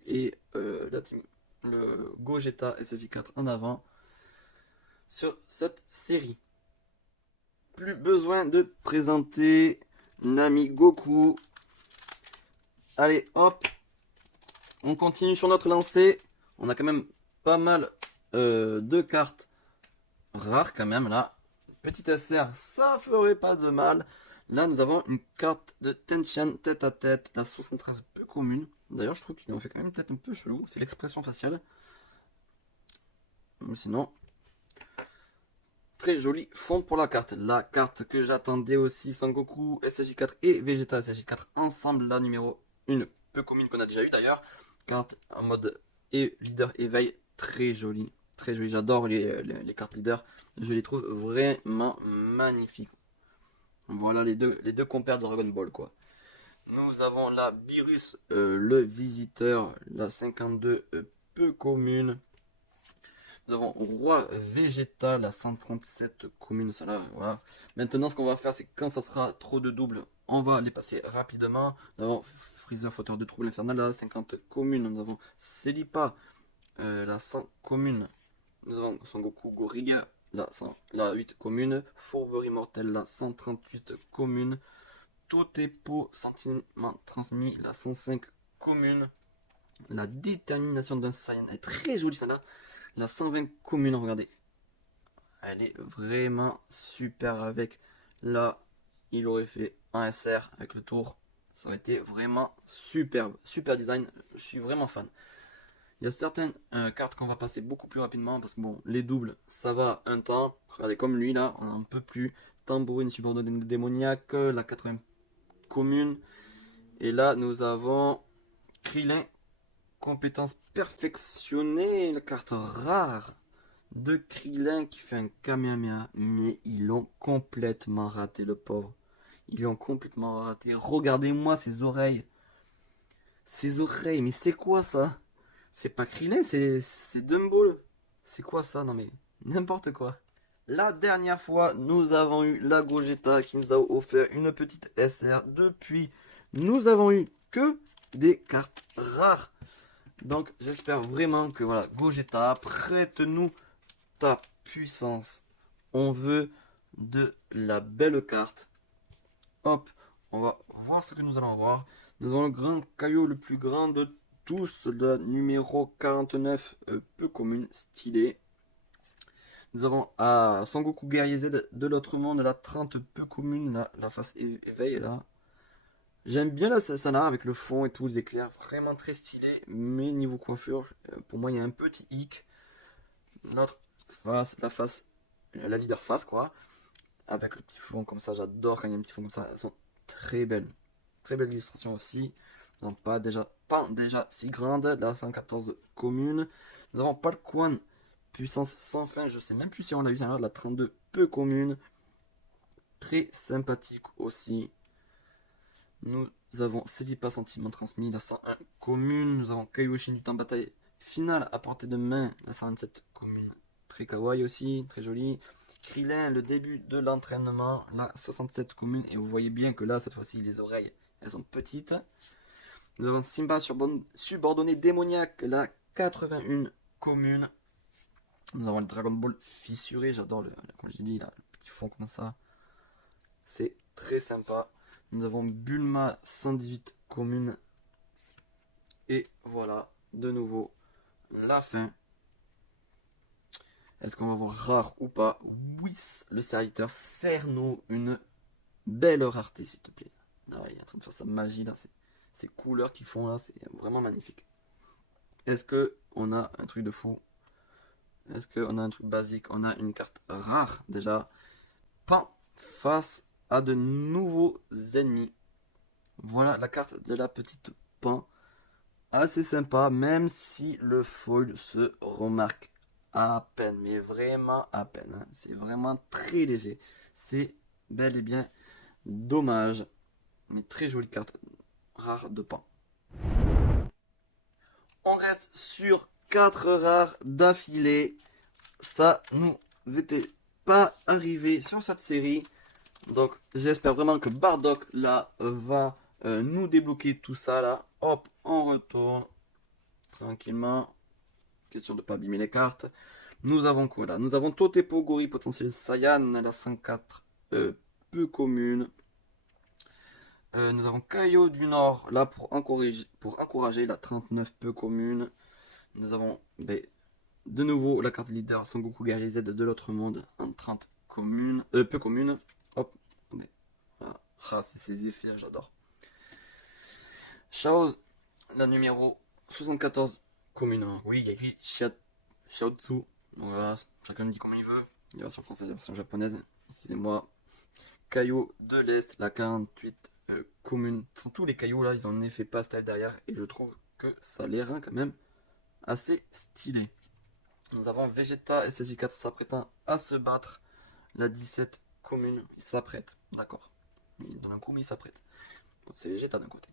et la team le Gogeta SSJ4 en avant sur cette série. Plus besoin de présenter l'ami Goku. Allez, hop, on continue sur notre lancée. On a quand même pas mal de cartes rares quand même là. Petite SR, ça ferait pas de mal. Là, nous avons une carte de Tenshin tête à tête, la 73 peu commune. D'ailleurs, je trouve qu'il en fait quand même peut-être un peu chelou. C'est l'expression faciale. Mais sinon, très joli fond pour la carte. La carte que j'attendais aussi, Sangoku, SSJ4 et Vegeta SSJ4 ensemble. La numéro 1 peu commune qu'on a déjà eu d'ailleurs. Carte en mode leader éveil. Très jolie. Très jolie. J'adore les cartes leader. Je les trouve vraiment magnifiques. Voilà les deux compères de Dragon Ball quoi. Nous avons la Beerus, le visiteur, la 52 peu commune. Nous avons Roi Vegeta, la 137 commune, ça là, voilà. Maintenant ce qu'on va faire c'est que quand ça sera trop de doubles, on va les passer rapidement. Nous avons Freezer, fauteur de trouble infernal, la 50 commune. Nous avons Celipa, la 100 commune. Nous avons Son Goku Gorilla, la 8 commune. Fourberie mortelle, la 138 commune. Totepo, sentiment transmis, la 105 commune. La détermination d'un Saiyan est très jolie celle-là. La 120 commune, regardez. Elle est vraiment super avec. Là, il aurait fait un SR avec le tour. Ça aurait été vraiment superbe. Super design. Je suis vraiment fan. Il y a certaines cartes qu'on va passer beaucoup plus rapidement parce que bon, les doubles, ça va un temps. Regardez comme lui là, on n'en peut plus. Tambourine subordonnée démoniaque, la 80 commune. Et là, nous avons Krillin, compétence perfectionnée, la carte rare de Krillin qui fait un Kamehameha. Mais ils l'ont complètement raté, le pauvre. Ils l'ont complètement raté. Regardez-moi ses oreilles. Ses oreilles, mais c'est quoi ça? C'est pas Krillin, c'est Dumbo. C'est quoi ça? Non mais n'importe quoi. La dernière fois, nous avons eu la Gogeta qui nous a offert une petite SR. Depuis, nous avons eu que des cartes rares. Donc j'espère vraiment que voilà, Gogeta, prête-nous ta puissance. On veut de la belle carte. Hop, on va voir ce que nous allons voir. Nous avons le grand caillou le plus grand de tous, le numéro 49, peu commune, stylé. Nous avons Son Goku Guerrier Z de l'autre monde, la 30 peu commune, la face éveil là. J'aime bien la Sana avec le fond et tout, les éclairs, vraiment très stylé. Mais niveau coiffure, pour moi il y a un petit hic. Notre face, la leader face quoi. Avec le petit fond comme ça, j'adore quand il y a un petit fond comme ça. Elles sont très belles. Très belle illustration aussi. Non, pas déjà si grande. La 114 commune. Nous avons Palquan, puissance sans fin. Je sais même plus si on l'a eu alors. La 32 peu commune. Très sympathique aussi. Nous avons Célipa Sentiment Transmis. La 101 commune. Nous avons Kaioshin du temps bataille finale à portée de main. La 127 commune. Très kawaii aussi. Très jolie. Krillin, le début de l'entraînement, la 67 commune, et vous voyez bien que là, cette fois-ci, les oreilles, elles sont petites. Nous avons Simba subordonné démoniaque, la 81 commune. Nous avons le Dragon Ball fissuré, j'adore comme j'ai dit, là, le petit fond comme ça. C'est très sympa. Nous avons Bulma 118 commune. Et voilà, de nouveau, la fin. Est-ce qu'on va voir rare ou pas? Oui, le serviteur, serre-nous une belle rareté, s'il te plaît. Ah, il est en train de faire sa magie là, ces couleurs qu'ils font là, c'est vraiment magnifique. Est-ce que on a un truc de fou? Est-ce qu'on a un truc basique? On a une carte rare déjà. Pan face à de nouveaux ennemis. Voilà la carte de la petite Pan. Assez sympa, même si le foil se remarque à peine, mais vraiment à peine. Hein. C'est vraiment très léger. C'est bel et bien dommage. Mais très jolie carte rare de Pan. On reste sur 4 rares d'affilée. Ça nous était pas arrivé sur cette série. Donc j'espère vraiment que Bardock là va nous débloquer tout ça là. Hop, on retourne tranquillement. Question de ne pas abîmer les cartes. Nous avons quoi là? Nous avons Totepo Gori potentiel Saiyan, la 104 peu commune. Nous avons Kaio du Nord là pour encourager la 39 peu commune. Nous avons de nouveau la carte leader Son Goku Guerrier Z de l'autre monde en 30 commune, peu commune. Hop, attendez. Voilà. Ah, c'est ces effets, j'adore. Chaoz, la numéro 74 commune. Oui, il y a écrit Shiatsu. Voilà, chacun dit comme il veut. Il y a la version française et la version japonaise. Excusez-moi. Caillou de l'Est, la 48 commune. Tous les cailloux là, ils ont un effet pastel derrière. Et je trouve que ça les rend quand même assez stylé. Nous avons Vegeta SSJ4 s'apprêtant à se battre. La 17 commune, il s'apprête. D'accord. Il donne un coup, mais il s'apprête. Donc c'est Vegeta d'un côté.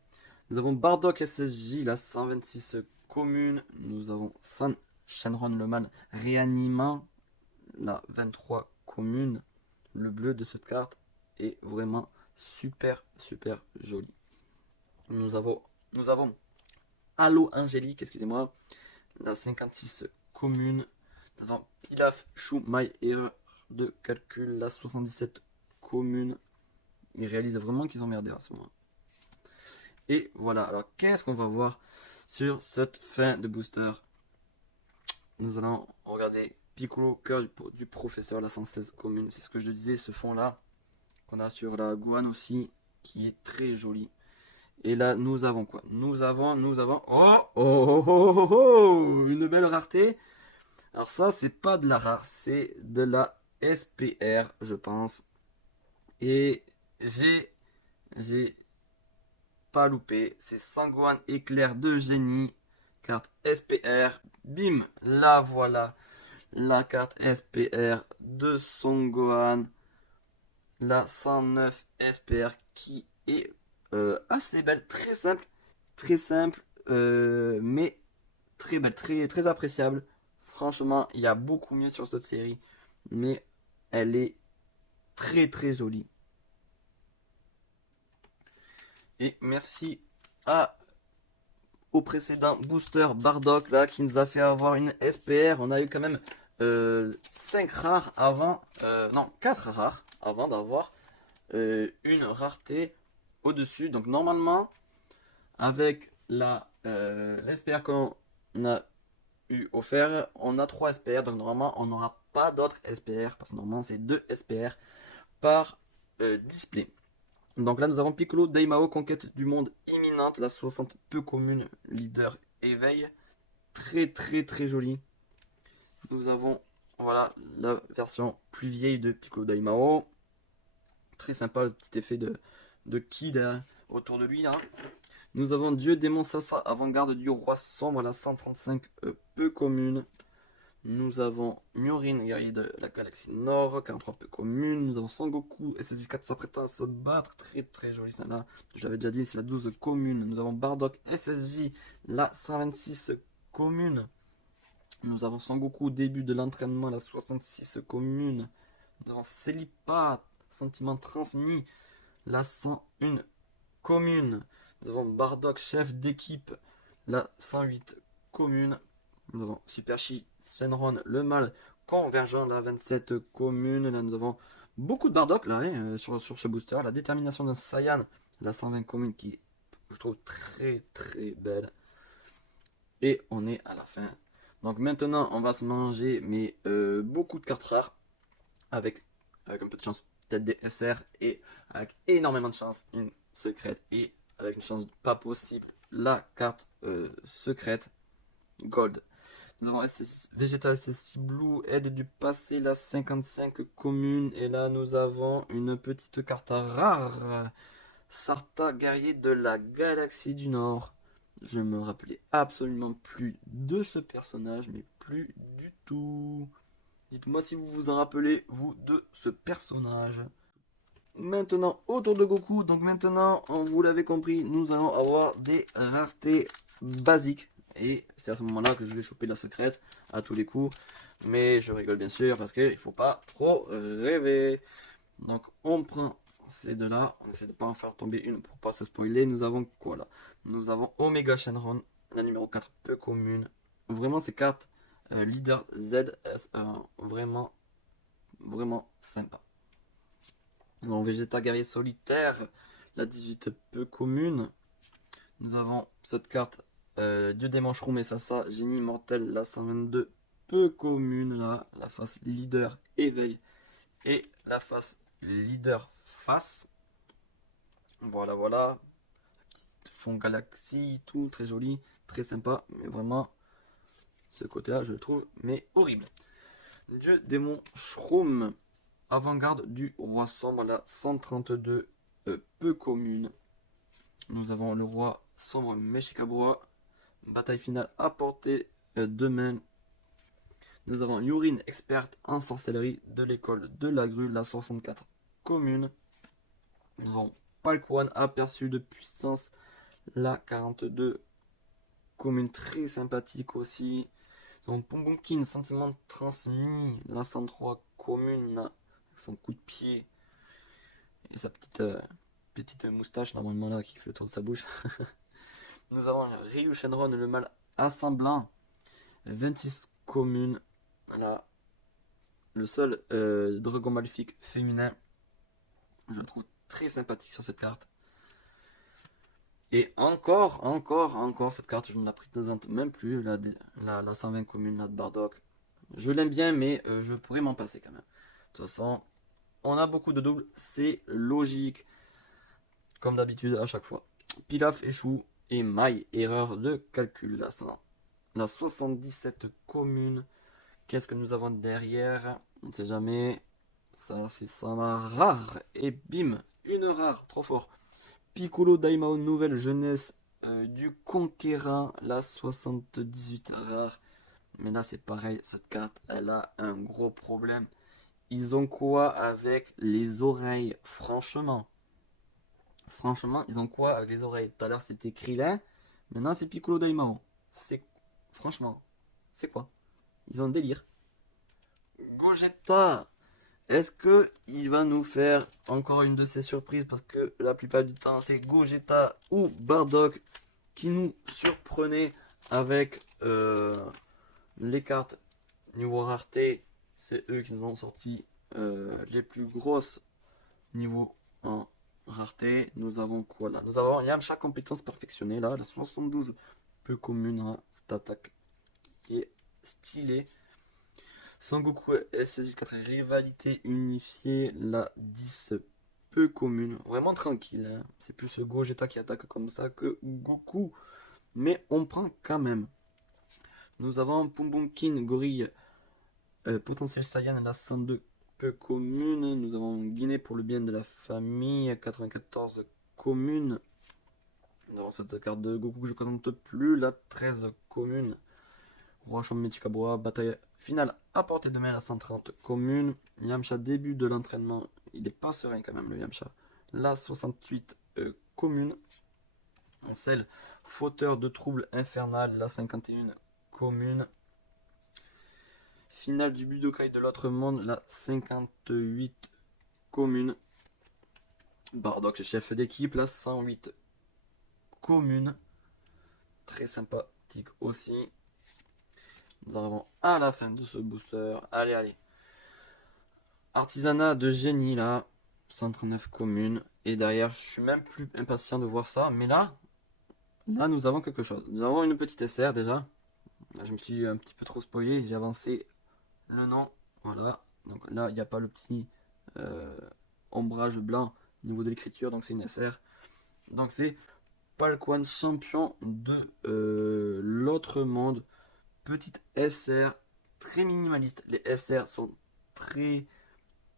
Nous avons Bardock SSJ, la 126 commune. Nous avons Shenron le mal réanimant, la 23 commune. Le bleu de cette carte est vraiment super joli. Nous avons Halo Angélique, excusez-moi, la 56 commune. Nous avons Pilaf Chou My erreur de calcul, la 77 commune. Ils réalisent vraiment qu'ils ont merdé à ce moment. Et voilà, alors qu'est-ce qu'on va voir sur cette fin de booster? Nous allons regarder Piccolo, cœur du professeur, la 116 commune. C'est ce que je disais, ce fond là qu'on a sur la Gohan aussi, qui est très joli. Et là, nous avons quoi? Nous avons une belle rareté. Alors ça, c'est pas de la rare, c'est de la SPR, je pense. Et j'ai pas loupé, c'est Sangohan éclair de génie, carte SPR. Bim, la voilà, la carte SPR de Son Gohan, la 109 SPR qui est assez belle, très simple, mais très belle, très appréciable. Franchement, il y a beaucoup mieux sur cette série, mais elle est très jolie. Et merci à au précédent booster Bardock là qui nous a fait avoir une SPR. On a eu quand même 5 rares avant, non 4 rares avant d'avoir une rareté au-dessus. Donc normalement avec la l'SPR qu'on a eu offert, on a 3 SPR. Donc normalement on n'aura pas d'autres SPR parce que normalement c'est 2 SPR par display. Donc là, nous avons Piccolo, Daimao, conquête du monde imminente, la 60 peu commune, leader, éveil. Très joli. Nous avons, voilà, la version plus vieille de Piccolo Daimao. Très sympa, le petit effet de kid autour de lui là. Nous avons Dieu, démon, Sasa, avant-garde du roi sombre, la 135 peu commune. Nous avons Murin, guerrier de la galaxie Nord, 43 peu commune. Nous avons Sangoku, SSJ4 s'apprêtant à se battre. Très joli celle-là. J'avais déjà dit, c'est la 12 commune. Nous avons Bardock, SSJ, la 126 commune. Nous avons Sangoku, début de l'entraînement, la 66 commune. Nous avons Célipat, sentiment transmis, la 101 commune. Nous avons Bardock, chef d'équipe, la 108 commune. Nous avons Super Chi, Shenron, le mal convergent, la 27 commune. Là, nous avons beaucoup de Bardock là, sur ce booster. La détermination d'un Saiyan, la 120 commune qui je trouve très belle. Et on est à la fin. Donc maintenant, on va se manger mais beaucoup de cartes rares avec un peu de chance, peut-être des SR et avec énormément de chance, une secrète et avec une chance pas possible, la carte secrète Gold. Nous avons Vegetal SSI Blue, aide du passé, la 55 commune. Et là, nous avons une petite carte rare. Sartha, guerrier de la galaxie du Nord. Je me rappelais absolument plus de ce personnage, mais plus du tout. Dites-moi si vous vous en rappelez, vous, de ce personnage. Maintenant, autour de Goku. Donc maintenant, vous l'avez compris, nous allons avoir des raretés basiques. Et c'est à ce moment-là que je vais choper la secrète à tous les coups. Mais je rigole bien sûr parce qu'il ne faut pas trop rêver. Donc on prend ces deux-là. On essaie de ne pas en faire tomber une pour pas se spoiler. Nous avons quoi là? Nous avons Omega Shenron, la numéro 4 peu commune. Vraiment ces cartes leader ZS1. Vraiment sympa. Nous avons Vegeta guerrier solitaire, la 18 peu commune. Nous avons cette carte Dieu démon Shroom et Sasa, génie mortel, la 122 peu commune, là, la face leader éveil et la face leader face. Voilà. Fond galaxie, tout très joli, très sympa, mais vraiment ce côté-là je le trouve mais horrible. Dieu démon Shroom, avant-garde du roi sombre, la 132 peu commune. Nous avons le roi sombre Meshikaboa, bataille finale à portée de main. Nous avons Yurine, experte en sorcellerie de l'école de la grue, la 64 commune. Nous avons Palkwan, aperçu de puissance, la 42 commune, très sympathique aussi. Nous avons Pombonkin, sentiment transmis, la 103 commune, avec son coup de pied et sa petite moustache normalement là qui fait le tour de sa bouche. Nous avons Ryu Shenron, le mal assemblant, 26 communes. Là, le seul dragon maléfique féminin. Je le trouve très sympathique sur cette carte. Et encore, cette carte, je ne la présente même plus, la 120 commune là, de Bardock. Je l'aime bien, mais je pourrais m'en passer quand même. De toute façon, on a beaucoup de doubles, c'est logique. Comme d'habitude, à chaque fois. Pilaf échoue et Maille, erreur de calcul. La 77 commune. Qu'est-ce que nous avons derrière? On ne sait jamais. Ça, c'est ça, la rare. Et bim, une rare, trop fort. Piccolo Daimao, nouvelle jeunesse du conquérant, la 78 rare. Mais là, c'est pareil, cette carte, elle a un gros problème. Ils ont quoi avec les oreilles? Franchement, ils ont quoi avec les oreilles? Tout à l'heure, c'était Krillin. Maintenant, c'est Piccolo Daimao. C'est... Franchement, c'est quoi? Ils ont un délire. Gogeta! Est-ce que il va nous faire encore une de ces surprises? Parce que la plupart du temps, c'est Gogeta ou Bardock qui nous surprenaient avec les cartes niveau rareté. C'est eux qui nous ont sorti les plus grosses niveaux en rareté. Nous avons quoi là? Nous avons Yamcha compétence perfectionnée là, la 72 peu commune, hein, cette attaque qui est stylée. Sangoku SSJ4 rivalité unifiée, la 10 peu commune, vraiment tranquille, hein. C'est plus Gogeta qui attaque comme ça que Goku, mais on prend quand même. Nous avons Pumbunkin Gorille potentiel Saiyan, la 102 peu commune. Nous avons Guinée pour le bien de la famille, 94 commune. Nous avons cette carte de Goku que je présente plus, la 13 commune. Roi Champ Cabroa, bataille finale à portée de main, la 130 commune. Yamcha, début de l'entraînement, il est pas serein quand même le Yamcha. La 68 commune. Celle fauteur de troubles infernal, la 51 commune. Finale du Budokai de l'autre monde, la 58 commune. Bardock, chef d'équipe, la 108 commune. Très sympathique aussi. Nous arrivons à la fin de ce booster. Allez, allez. Artisanat de génie là. 139 communes. Et derrière, je suis même plus impatient de voir ça. Mais là nous avons quelque chose. Nous avons une petite SR déjà. Là, je me suis un petit peu trop spoilé. J'ai avancé le nom. Voilà. Donc là, il n'y a pas le petit ombrage blanc au niveau de l'écriture. Donc c'est une SR. Donc c'est Palquan champion de l'autre monde. Petite SR très minimaliste. Les SR sont très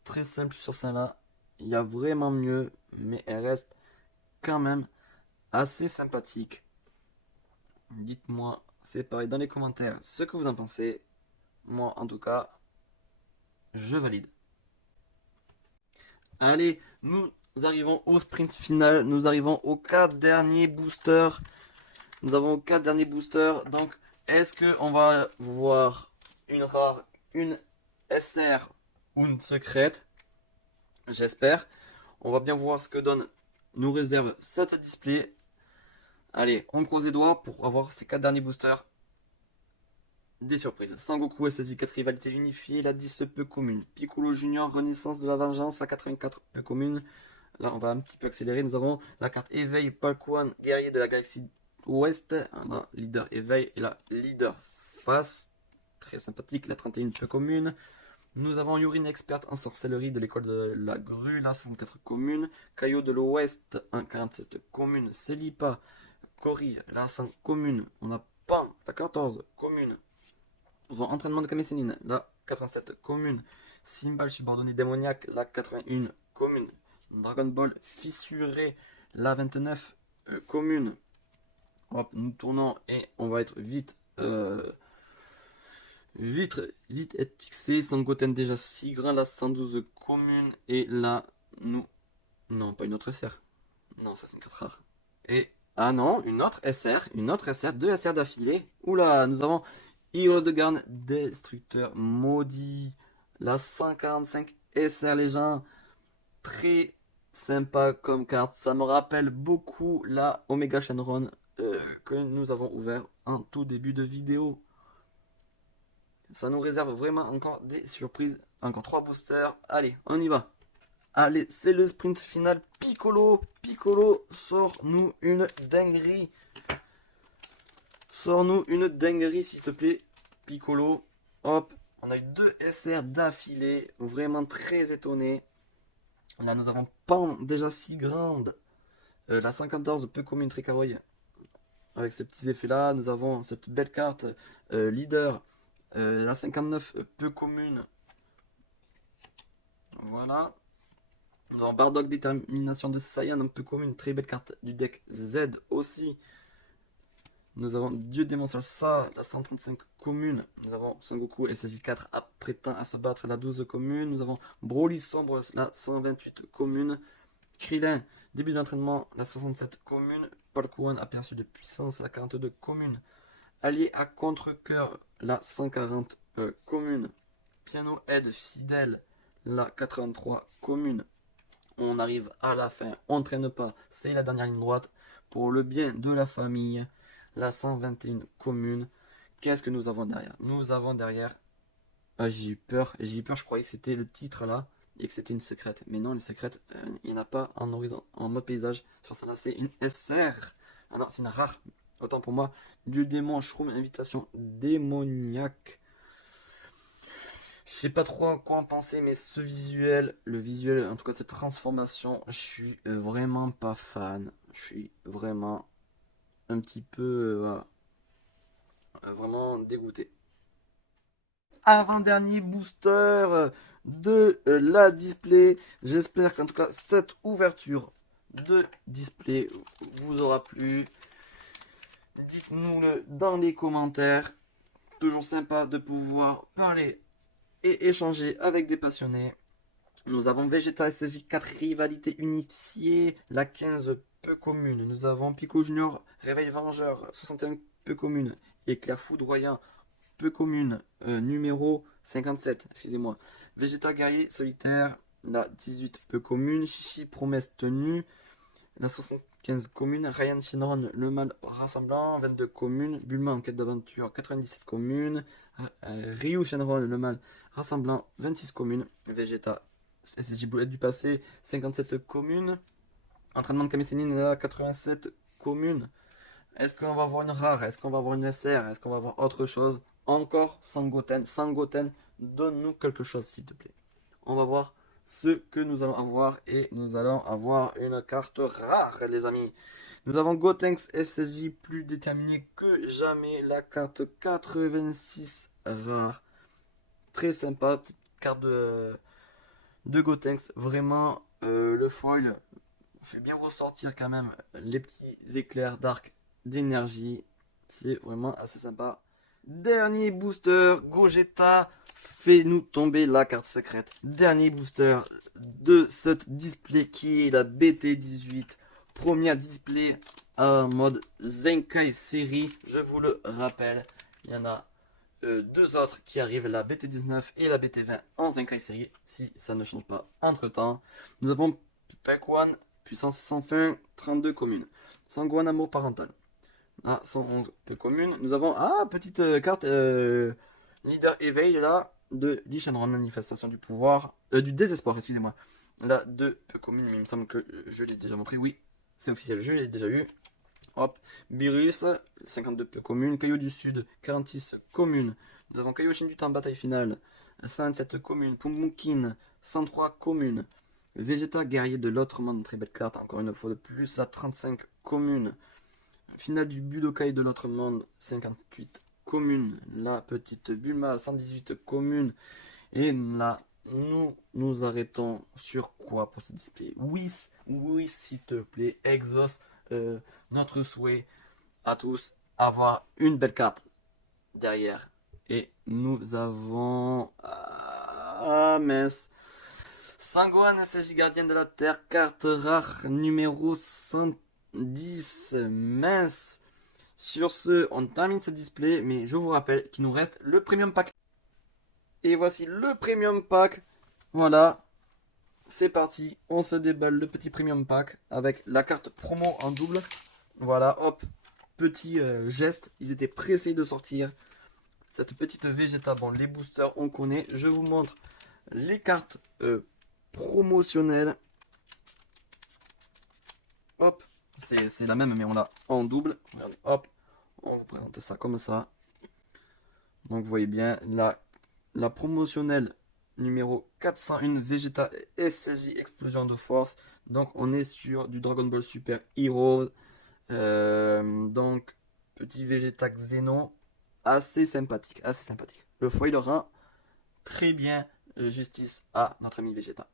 très simples sur celle-là. Il y a vraiment mieux, mais elle reste quand même assez sympathique. Dites-moi, c'est pareil dans les commentaires ce que vous en pensez. Moi, en tout cas, je valide. Allez, nous arrivons au sprint final. Nous arrivons aux 4 derniers boosters. Nous avons 4 derniers boosters. Donc, est-ce qu'on va voir une rare, une SR ou une secrète? J'espère. On va bien voir ce que donne nous réserve cette display. Allez, on croise les doigts pour avoir ces 4 derniers boosters. Des surprises. Sangoku SSJ4 rivalité unifiée, la 10 peu commune. Piccolo Junior renaissance de la vengeance, la 84 peu commune. Là, on va un petit peu accélérer. Nous avons la carte éveil Palquan, guerrier de la galaxie ouest. La leader éveil et la leader face. Très sympathique, la 31 peu commune. Nous avons Yurine experte en sorcellerie de l'école de la grue, la 64 commune. Caillot de l'ouest, 47 commune. Celipa, Cory, la 100 commune. On a Pan, la 14 commune. Nous avons entraînement de Kame-Sennin, la 87 commune. Symbal subordonné démoniaque, la 81 commune. Dragon Ball fissuré, la 29 commune. Hop, nous tournons et on va être vite être fixé. Sangoten déjà si grand, la 112 commune. Et là, nous... Non, pas une autre SR. Non, ça c'est une carte rare. Et... Ah non, une autre SR, deux SR d'affilée. Oula, nous avons Hero de Garn, Destructeur Maudit. La 145 SR, les gens. Très sympa comme carte. Ça me rappelle beaucoup la Omega Shenron que nous avons ouvert en tout début de vidéo. Ça nous réserve vraiment encore des surprises. Encore 3 boosters. Allez, on y va. Allez, c'est le sprint final. Piccolo, sors-nous une dinguerie. Sors-nous une dinguerie, s'il te plaît. Piccolo. Hop, on a eu 2 SR d'affilée. Vraiment très étonné. Là, nous avons Pan, déjà si grande. La 114 peu commune, très kawaii. Avec ces petits effets-là, nous avons cette belle carte. Leader. La 59 peu commune. Voilà. Nous avons Bardock détermination de Saiyan, un peu commune, très belle carte du deck Z aussi. Nous avons Dieu démon ça, la 135 commune. Nous avons Sangoku SSJ4 apprêtant à se battre, la 12 commune. Nous avons Broly sombre, la 128 commune. Krillin, début d'entraînement, la 67 commune. Palkuan, aperçu de puissance, la 42 commune. Allié à contre-cœur, la 140 commune. Piano aide fidèle, la 83 commune. On arrive à la fin, on ne traîne pas, c'est la dernière ligne droite. Pour le bien de la famille, la 121 commune. Qu'est-ce que nous avons derrière? Nous avons derrière... j'ai eu peur, je croyais que c'était le titre là et que c'était une secrète. Mais non, les secrètes, il n'y en a pas en horizon, en mode paysage. Sur celle-là, c'est une SR. Ah non, c'est une rare. Autant pour moi. Du démon, Shroom, invitation démoniaque. Je sais pas trop à quoi en penser, mais ce visuel, le visuel, en tout cas cette transformation, je suis vraiment pas fan. Je suis vraiment un petit peu, voilà, vraiment dégoûté. Avant-dernier booster de la display. J'espère qu'en tout cas cette ouverture de display vous aura plu. Dites-nous-le dans les commentaires. Toujours sympa de pouvoir parler et échanger avec des passionnés. Nous avons Vegeta SSJ 4 rivalité unifiée, la 15 peu commune. Nous avons Pico Junior Réveil Vengeur 61 peu commune. Éclair Foudroyant peu commune, numéro 57, excusez-moi. Vegeta Guerrier Solitaire, la 18 peu commune. Chichi Promesse Tenue, la 75 commune. Ryan Shenron Le Mal Rassemblant, 22 communes. Bulma en quête d'aventure, 97 communes. Ryu Shenron Le Mal Rassemblant, 26 communes. Vegeta SSJ Boulette du Passé, 57 communes. Entraînement de Kamisenin, la 87 communes. Est-ce qu'on va avoir une rare? Est-ce qu'on va avoir une SR? Est-ce qu'on va avoir autre chose? Encore Sangoten. Sangoten, donne-nous quelque chose s'il te plaît. On va voir ce que nous allons avoir et nous allons avoir une carte rare les amis. Nous avons Gotenks SSJ plus déterminé que jamais. La carte 86 rare. Très sympa. Petite carte de Gotenks. Vraiment le foil fait bien ressortir quand même les petits éclairs d'arc d'énergie. C'est vraiment assez sympa. Dernier booster, Gogeta, fais-nous tomber la carte secrète. Dernier booster de ce display qui est la BT18. Première display en mode Zenkai série. Je vous le rappelle, il y en a deux autres qui arrivent, la BT19 et la BT20 en Zenkai série. Si ça ne change pas entre temps. Nous avons Pekwan, puissance sans fin, 32 communes. Sangohan amour parental. Ah, 111 peu commune. Nous avons, petite carte Leader Éveil là, de Lee Shenron, manifestation du pouvoir, du désespoir, excusez-moi. Là, 2 peu commune, mais il me semble que je l'ai déjà montré, oui, c'est officiel, je l'ai déjà eu. Hop, Virus, 52 peu commune, Caillou du Sud, 46 communes. Nous avons Kaioshin du temps, bataille finale, 127 communes, Pumukin, 103 communes. Vegeta, guerrier de l'autre monde, très belle carte, encore une fois de plus, à 35 communes. Finale du Budokai de l'autre monde, 58 communes. La petite Bulma, 118 communes. Et là, nous nous arrêtons sur quoi pour ce display? Oui, oui, s'il te plaît, exauce notre souhait à tous, avoir une belle carte derrière. Et nous avons... Ah, mince. Sangohan, SSJ gardien de la Terre, carte rare numéro 110, mince. Sur ce, on termine ce display, mais je vous rappelle qu'il nous reste le premium pack. Et voici le premium pack. Voilà, c'est parti. On se déballe le petit premium pack avec la carte promo en double. Voilà, hop, petit geste. Ils étaient pressés de sortir cette petite Vegeta. Bon, les boosters, on connaît. Je vous montre les cartes promotionnelles. Hop, c'est la même, mais on l'a en double. Regardez, hop, on vous présente ça comme ça. Donc, vous voyez bien, la promotionnelle numéro 401 Vegeta SSJ Explosion de Force. Donc, on est sur du Dragon Ball Super Heroes. Donc, petit Vegeta Xeno. Assez sympathique, assez sympathique. Le foil rend très bien justice à notre ami Vegeta.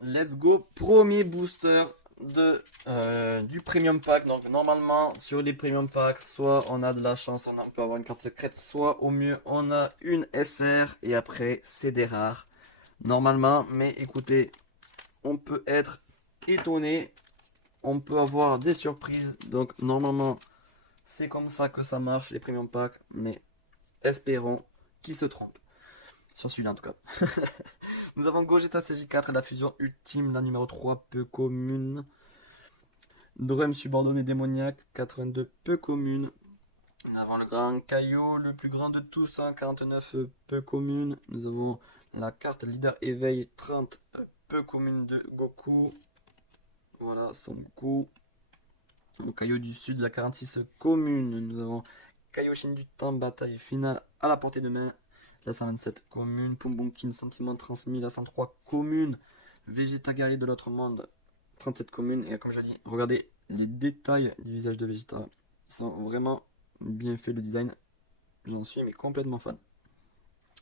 Let's go, premier booster du premium pack. Donc normalement sur les premium packs, soit on a de la chance, on peut avoir une carte secrète, soit au mieux on a une SR et après c'est des rares normalement. Mais écoutez, on peut être étonné on peut avoir des surprises. Donc normalement, c'est comme ça que ça marche les premium packs. Mais espérons qu'ils se trompent. Sur celui-là en tout cas. Nous avons Gogeta CJ4, la fusion ultime, la numéro 3, peu commune. Drum subordonné démoniaque, 82, peu commune. Nous avons le grand Caillou, le plus grand de tous, 149, peu commune. Nous avons la carte leader éveil, 30, peu commune de Goku. Voilà, son Goku. Le Caillou du Sud, la 46 commune. Nous avons Kaioshin du temps, bataille finale à la portée de main. La 127 commune. Pumbunkin, sentiment transmis, la 103 commune. Vegeta guerrier de l'autre monde, 37 communes. Et comme je l'ai dit, regardez les détails du visage de Vegeta. Ils sont vraiment bien faits, le design. J'en suis mais complètement fan.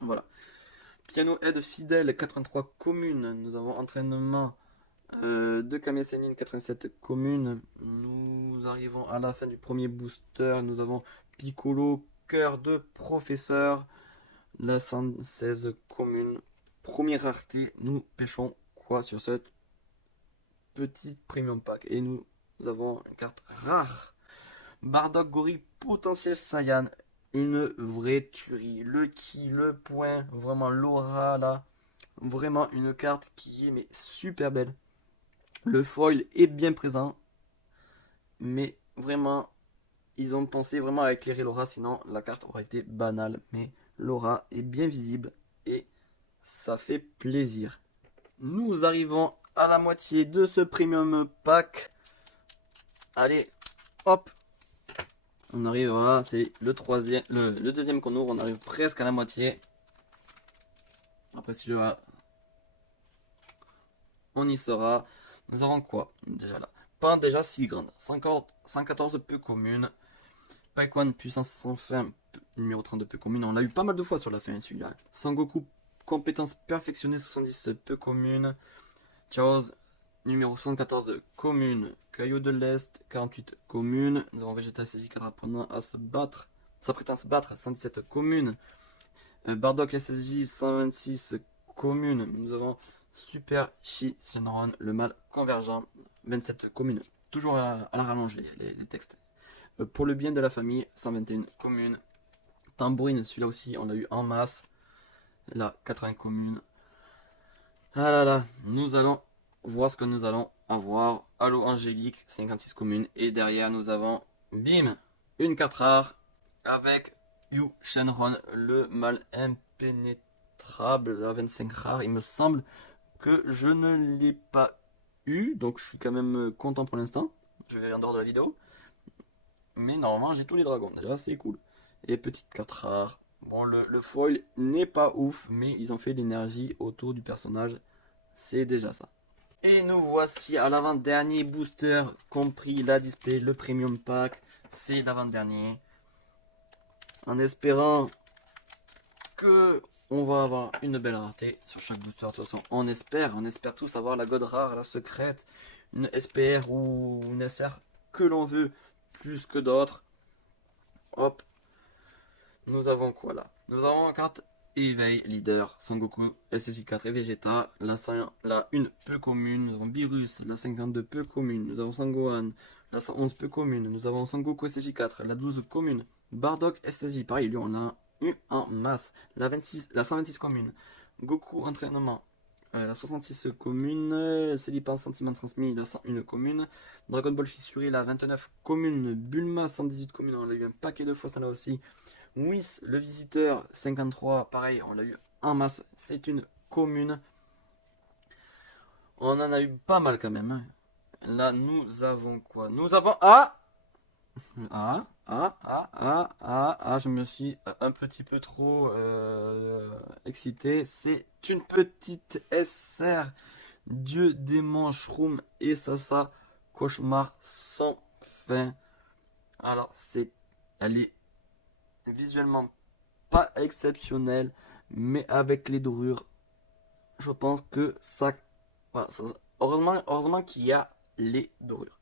Voilà. Piano aide fidèle, 83 communes. Nous avons entraînement de Kame Sennin, 87 communes. Nous arrivons à la fin du premier booster. Nous avons Piccolo, cœur de professeur, la 116 communes. Première rareté, nous pêchons quoi sur cette petite premium pack? Et nous avons une carte rare. Bardock Gorille potentiel Saiyan. Une vraie tuerie. Le ki, le point, vraiment l'aura là. Vraiment une carte qui est mais super belle. Le foil est bien présent. Mais vraiment, ils ont pensé vraiment à éclairer l'aura. Sinon, la carte aurait été banale. Mais l'aura est bien visible. Et ça fait plaisir. Nous arrivons à la moitié de ce premium pack. Allez, hop. On arrive, voilà, c'est le troisième, le deuxième qu'on ouvre, on arrive presque à la moitié. Après celui-là, on y sera. Nous avons quoi déjà là? Pas déjà si grande. 114 peu commune. Paikwan puissance sans fin, numéro 32 peu commune. On l'a eu pas mal de fois sur la fin celui-là. Sangoku compétence perfectionnée 70 peu commune. Chaoz numéro 74 commune. Caillou de l'Est 48 communes. Nous avons Vegeta SSJ4 apprenant à se battre. S'apprêtant à se battre 117 communes. Bardock SSJ 126 communes. Nous avons Super Chi Shenron, le mal convergent 27 communes. Toujours à la rallonge les textes. Pour le bien de la famille 121 communes. Tambourine, celui-là aussi on l'a eu en masse. Là 80 communes. Ah là là, nous allons voir ce que nous allons avoir. Halo Angélique, 56 communes. Et derrière, nous avons, bim, une carte rare avec Yu Shenron, le mal impénétrable, la 25 rare. Il me semble que je ne l'ai pas eu, donc je suis quand même content pour l'instant. Je verrai en dehors de la vidéo. Mais normalement, j'ai tous les dragons. Déjà, c'est cool. Et petite carte rare. Bon, le foil n'est pas ouf, mais ils ont fait l'énergie autour du personnage. C'est déjà ça. Et nous voici à l'avant-dernier booster, compris la display, le premium pack. C'est l'avant-dernier. En espérant que on va avoir une belle rareté sur chaque booster. De toute façon, on espère tous avoir la god rare, la secrète, une SPR ou une SR que l'on veut plus que d'autres. Hop. Nous avons quoi là? Nous avons une carte éveil leader, Sangoku, SSJ4 et Vegeta, la 1 peu commune, nous avons Beerus, la 52 peu commune, nous avons Sangohan, la 111 peu commune, nous avons Sangoku SSJ4, la 12 commune, Bardock SSJ, pareil, lui on a eu en masse, la 126 commune, Goku entraînement, la 66 commune, Célipan sentiment transmis, la 101 commune, Dragon Ball fissuré, la 29 commune, Bulma 118 commune, on l'a eu un paquet de fois ça là aussi. Whis, le visiteur, 53, pareil, on l'a eu en masse, c'est une commune. On en a eu pas mal quand même. Hein. Là, nous avons quoi? Nous avons... je me suis un petit peu trop excité. C'est une petite SR, Dieu, démon, Shroom et Sasa, cauchemar sans fin. Alors, elle est visuellement pas exceptionnel, mais avec les dorures, je pense que ça, voilà, heureusement qu'il y a les dorures.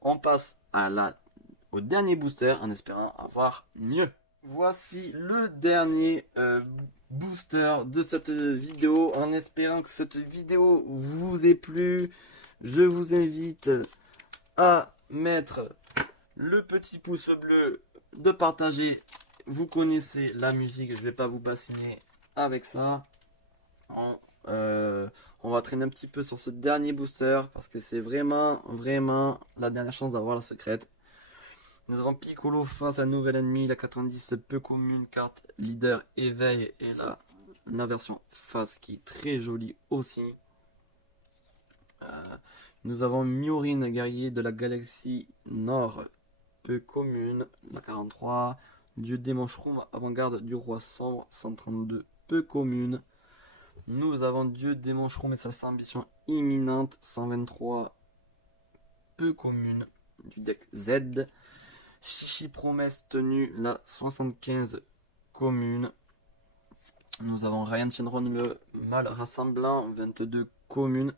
On passe au dernier booster en espérant avoir mieux. Voici le dernier booster de cette vidéo. En espérant que cette vidéo vous ait plu, je vous invite à mettre le petit pouce bleu, de partager. Vous connaissez la musique, je vais pas vous bassiner avec ça. On va traîner un petit peu sur ce dernier booster parce que c'est vraiment la dernière chance d'avoir la secrète. Nous avons Piccolo face à un nouvel ennemi, la 90 peu commune, carte leader éveil et la version face qui est très jolie aussi. Nous avons Miorin, guerrier de la galaxie Nord, peu commune, la 43. Dieu démon Shroom, avant-garde du roi sombre, 132, peu commune. Nous avons Dieu démon Shroom et sa ambition imminente, 123, peu commune, du deck Z. Chichi promesse tenue, la 75, commune. Nous avons Ryan Shenron, le mal rassemblant, 22, commune.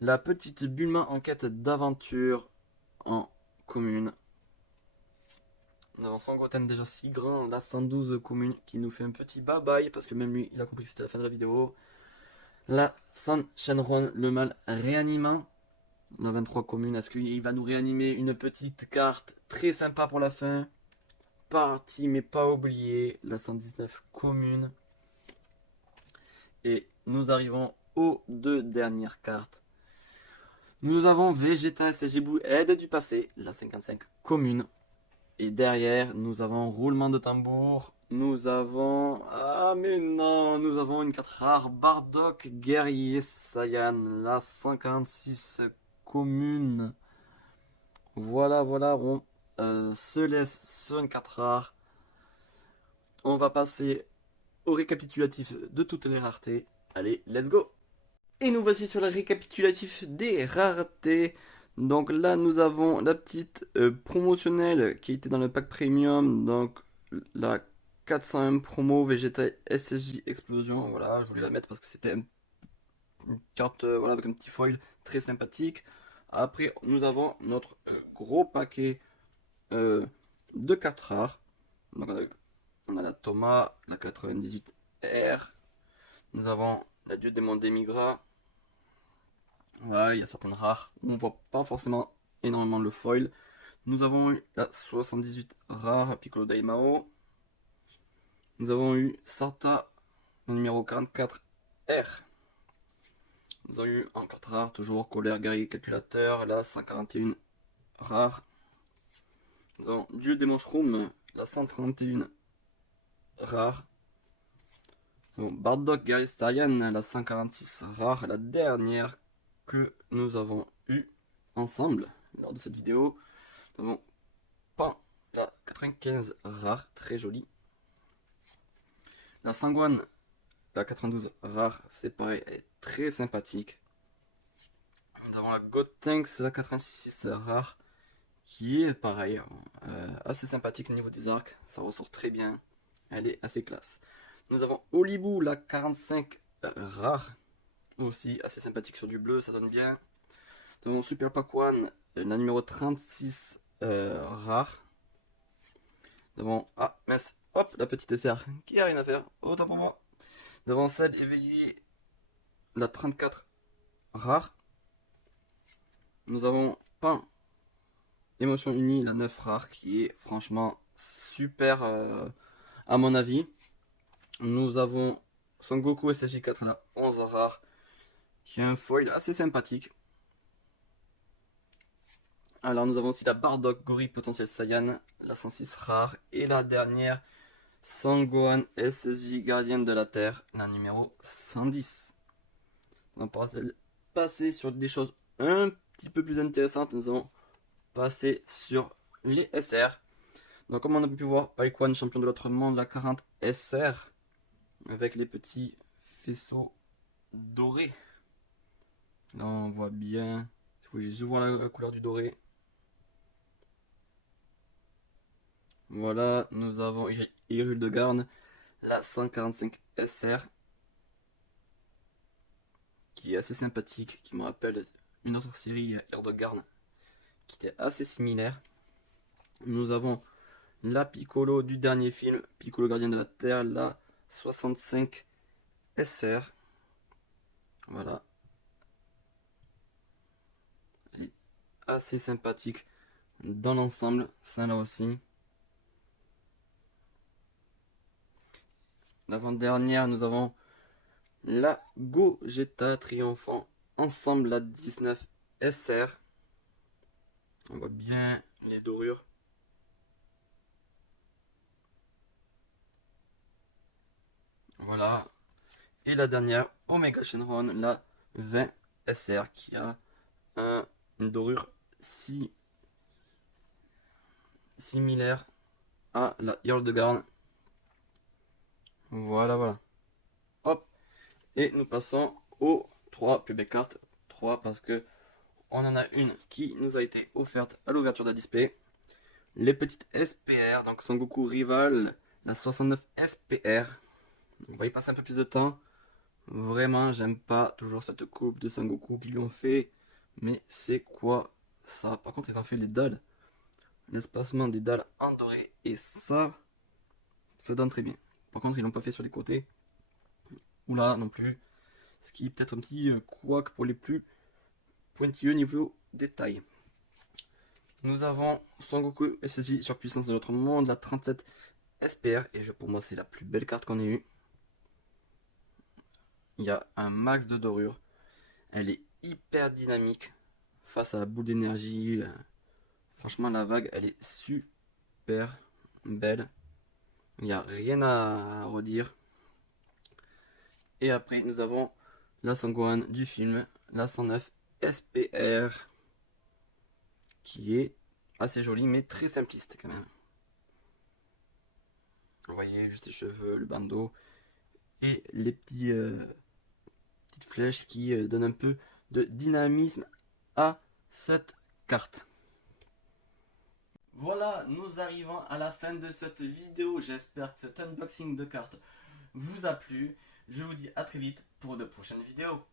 La petite Bulma en quête d'aventure, en commune. Nous avons Sangoten déjà si grand, la 112 commune, qui nous fait un petit bye bye, parce que même lui, il a compris que c'était la fin de la vidéo. La San Shenron, le mal réanimant, la 23 commune. Est-ce qu'il va nous réanimer une petite carte très sympa pour la fin? Partie mais pas oubliée, la 119 commune. Et nous arrivons aux deux dernières cartes. Nous avons Vegeta SGBoo aide du passé, la 55 commune. Et derrière, nous avons roulement de tambour. Nous avons... Ah mais non, nous avons une carte rare, Bardock guerrier Saiyan, la 146 commune. Voilà, on se laisse sur une carte rare. On va passer au récapitulatif de toutes les raretés. Allez, let's go! Et nous voici sur le récapitulatif des raretés. Donc là, nous avons la petite promotionnelle qui était dans le pack premium. Donc la 401 promo Vegeta SSJ Explosion. Voilà, je voulais la mettre parce que c'était une carte voilà, avec un petit foil très sympathique. Après, nous avons notre gros paquet de cartes rares. Donc on a la Thomas, la 98R. Nous avons la Dieu démon Demigra. Voilà, il y a certaines rares. On voit pas forcément énormément le foil. Nous avons eu la 78 rare Piccolo Daimao. Nous avons eu Sarta, le numéro 44R. Nous avons eu en carte rare, toujours Colère Guerrier Calculateur, la 141 rare. Nous avons Dieu Démon Shroom, la 131 rare. Bardock Guerrier Stallion, la 146 rare, la dernière que nous avons eu ensemble lors de cette vidéo. Nous avons Pan, la 95 rare, très jolie. La Sangwan, la 92 rare, c'est pareil, elle est très sympathique. Nous avons la Gotenks, la 86 rare, qui est pareil, assez sympathique au niveau des arcs, ça ressort très bien, elle est assez classe. Nous avons Olibou, la 45 rare, aussi assez sympathique sur du bleu, ça donne bien. Nous avons Super Pac-One, la numéro 36 rare. Nous avons, ah mince, hop, la petite SR qui a rien à faire, autant pour moi. Nous avons celle éveillée, la 34 rare. Nous avons Pain, Émotion Unie, la 9 rare, qui est franchement super à mon avis. Nous avons Son Goku SSJ4, la 11 rare, qui a un foil assez sympathique. Alors nous avons aussi la Bardock Gorille Potentiel Saiyan, la 106 rare, et la dernière Sangohan SSJ Gardienne de la Terre, la numéro 110. On va passer sur des choses un petit peu plus intéressantes. Nous allons passer sur les SR. Donc comme on a pu voir, Paikwan, champion de l'autre monde, la 40 SR, avec les petits faisceaux dorés. Là on voit bien, je vois la couleur du doré. Voilà, nous avons Hyrule de Garn, la 145 SR, qui est assez sympathique, qui me rappelle une autre série, Hyrule de Garn, qui était assez similaire. Nous avons la Piccolo du dernier film, Piccolo Gardien de la Terre, la 65 SR. Voilà. Elle est assez sympathique dans l'ensemble, ça là aussi. L'avant-dernière, nous avons la Gogeta triomphant ensemble la 19 SR. On voit bien les dorures. Voilà. Et la dernière, Omega Shenron, la 20 SR, qui a une dorure similaire à la Hildegard. Voilà, voilà. Hop. Et nous passons aux 3 plus belles cartes. 3 parce que on en a une qui nous a été offerte à l'ouverture de la display. Les petites SPR, donc Son Goku rival, la 69 SPR. On va y passer un peu plus de temps. Vraiment, j'aime pas toujours cette coupe de Son Goku qu'ils lui ont fait. Mais c'est quoi ça? Par contre, ils ont fait les dalles. L'espacement des dalles en doré. Et ça donne très bien. Par contre, ils l'ont pas fait sur les côtés. Ou là non plus. Ce qui est peut-être un petit couac pour les plus pointilleux niveau détail. Nous avons Son Goku SSI sur puissance de notre monde, la 37 SPR. Et pour moi, c'est la plus belle carte qu'on ait eue. Il y a un max de dorure. Elle est hyper dynamique face à la boule d'énergie. Franchement, la vague, elle est super belle. Il n'y a rien à redire. Et après, nous avons la Sangohan du film, la 109 SPR, qui est assez jolie, mais très simpliste quand même. Vous voyez, juste les cheveux, le bandeau, et les petites flèches qui donnent un peu de dynamisme à cette carte. Voilà, nous arrivons à la fin de cette vidéo. J'espère que cet unboxing de cartes vous a plu. Je vous dis à très vite pour de prochaines vidéos.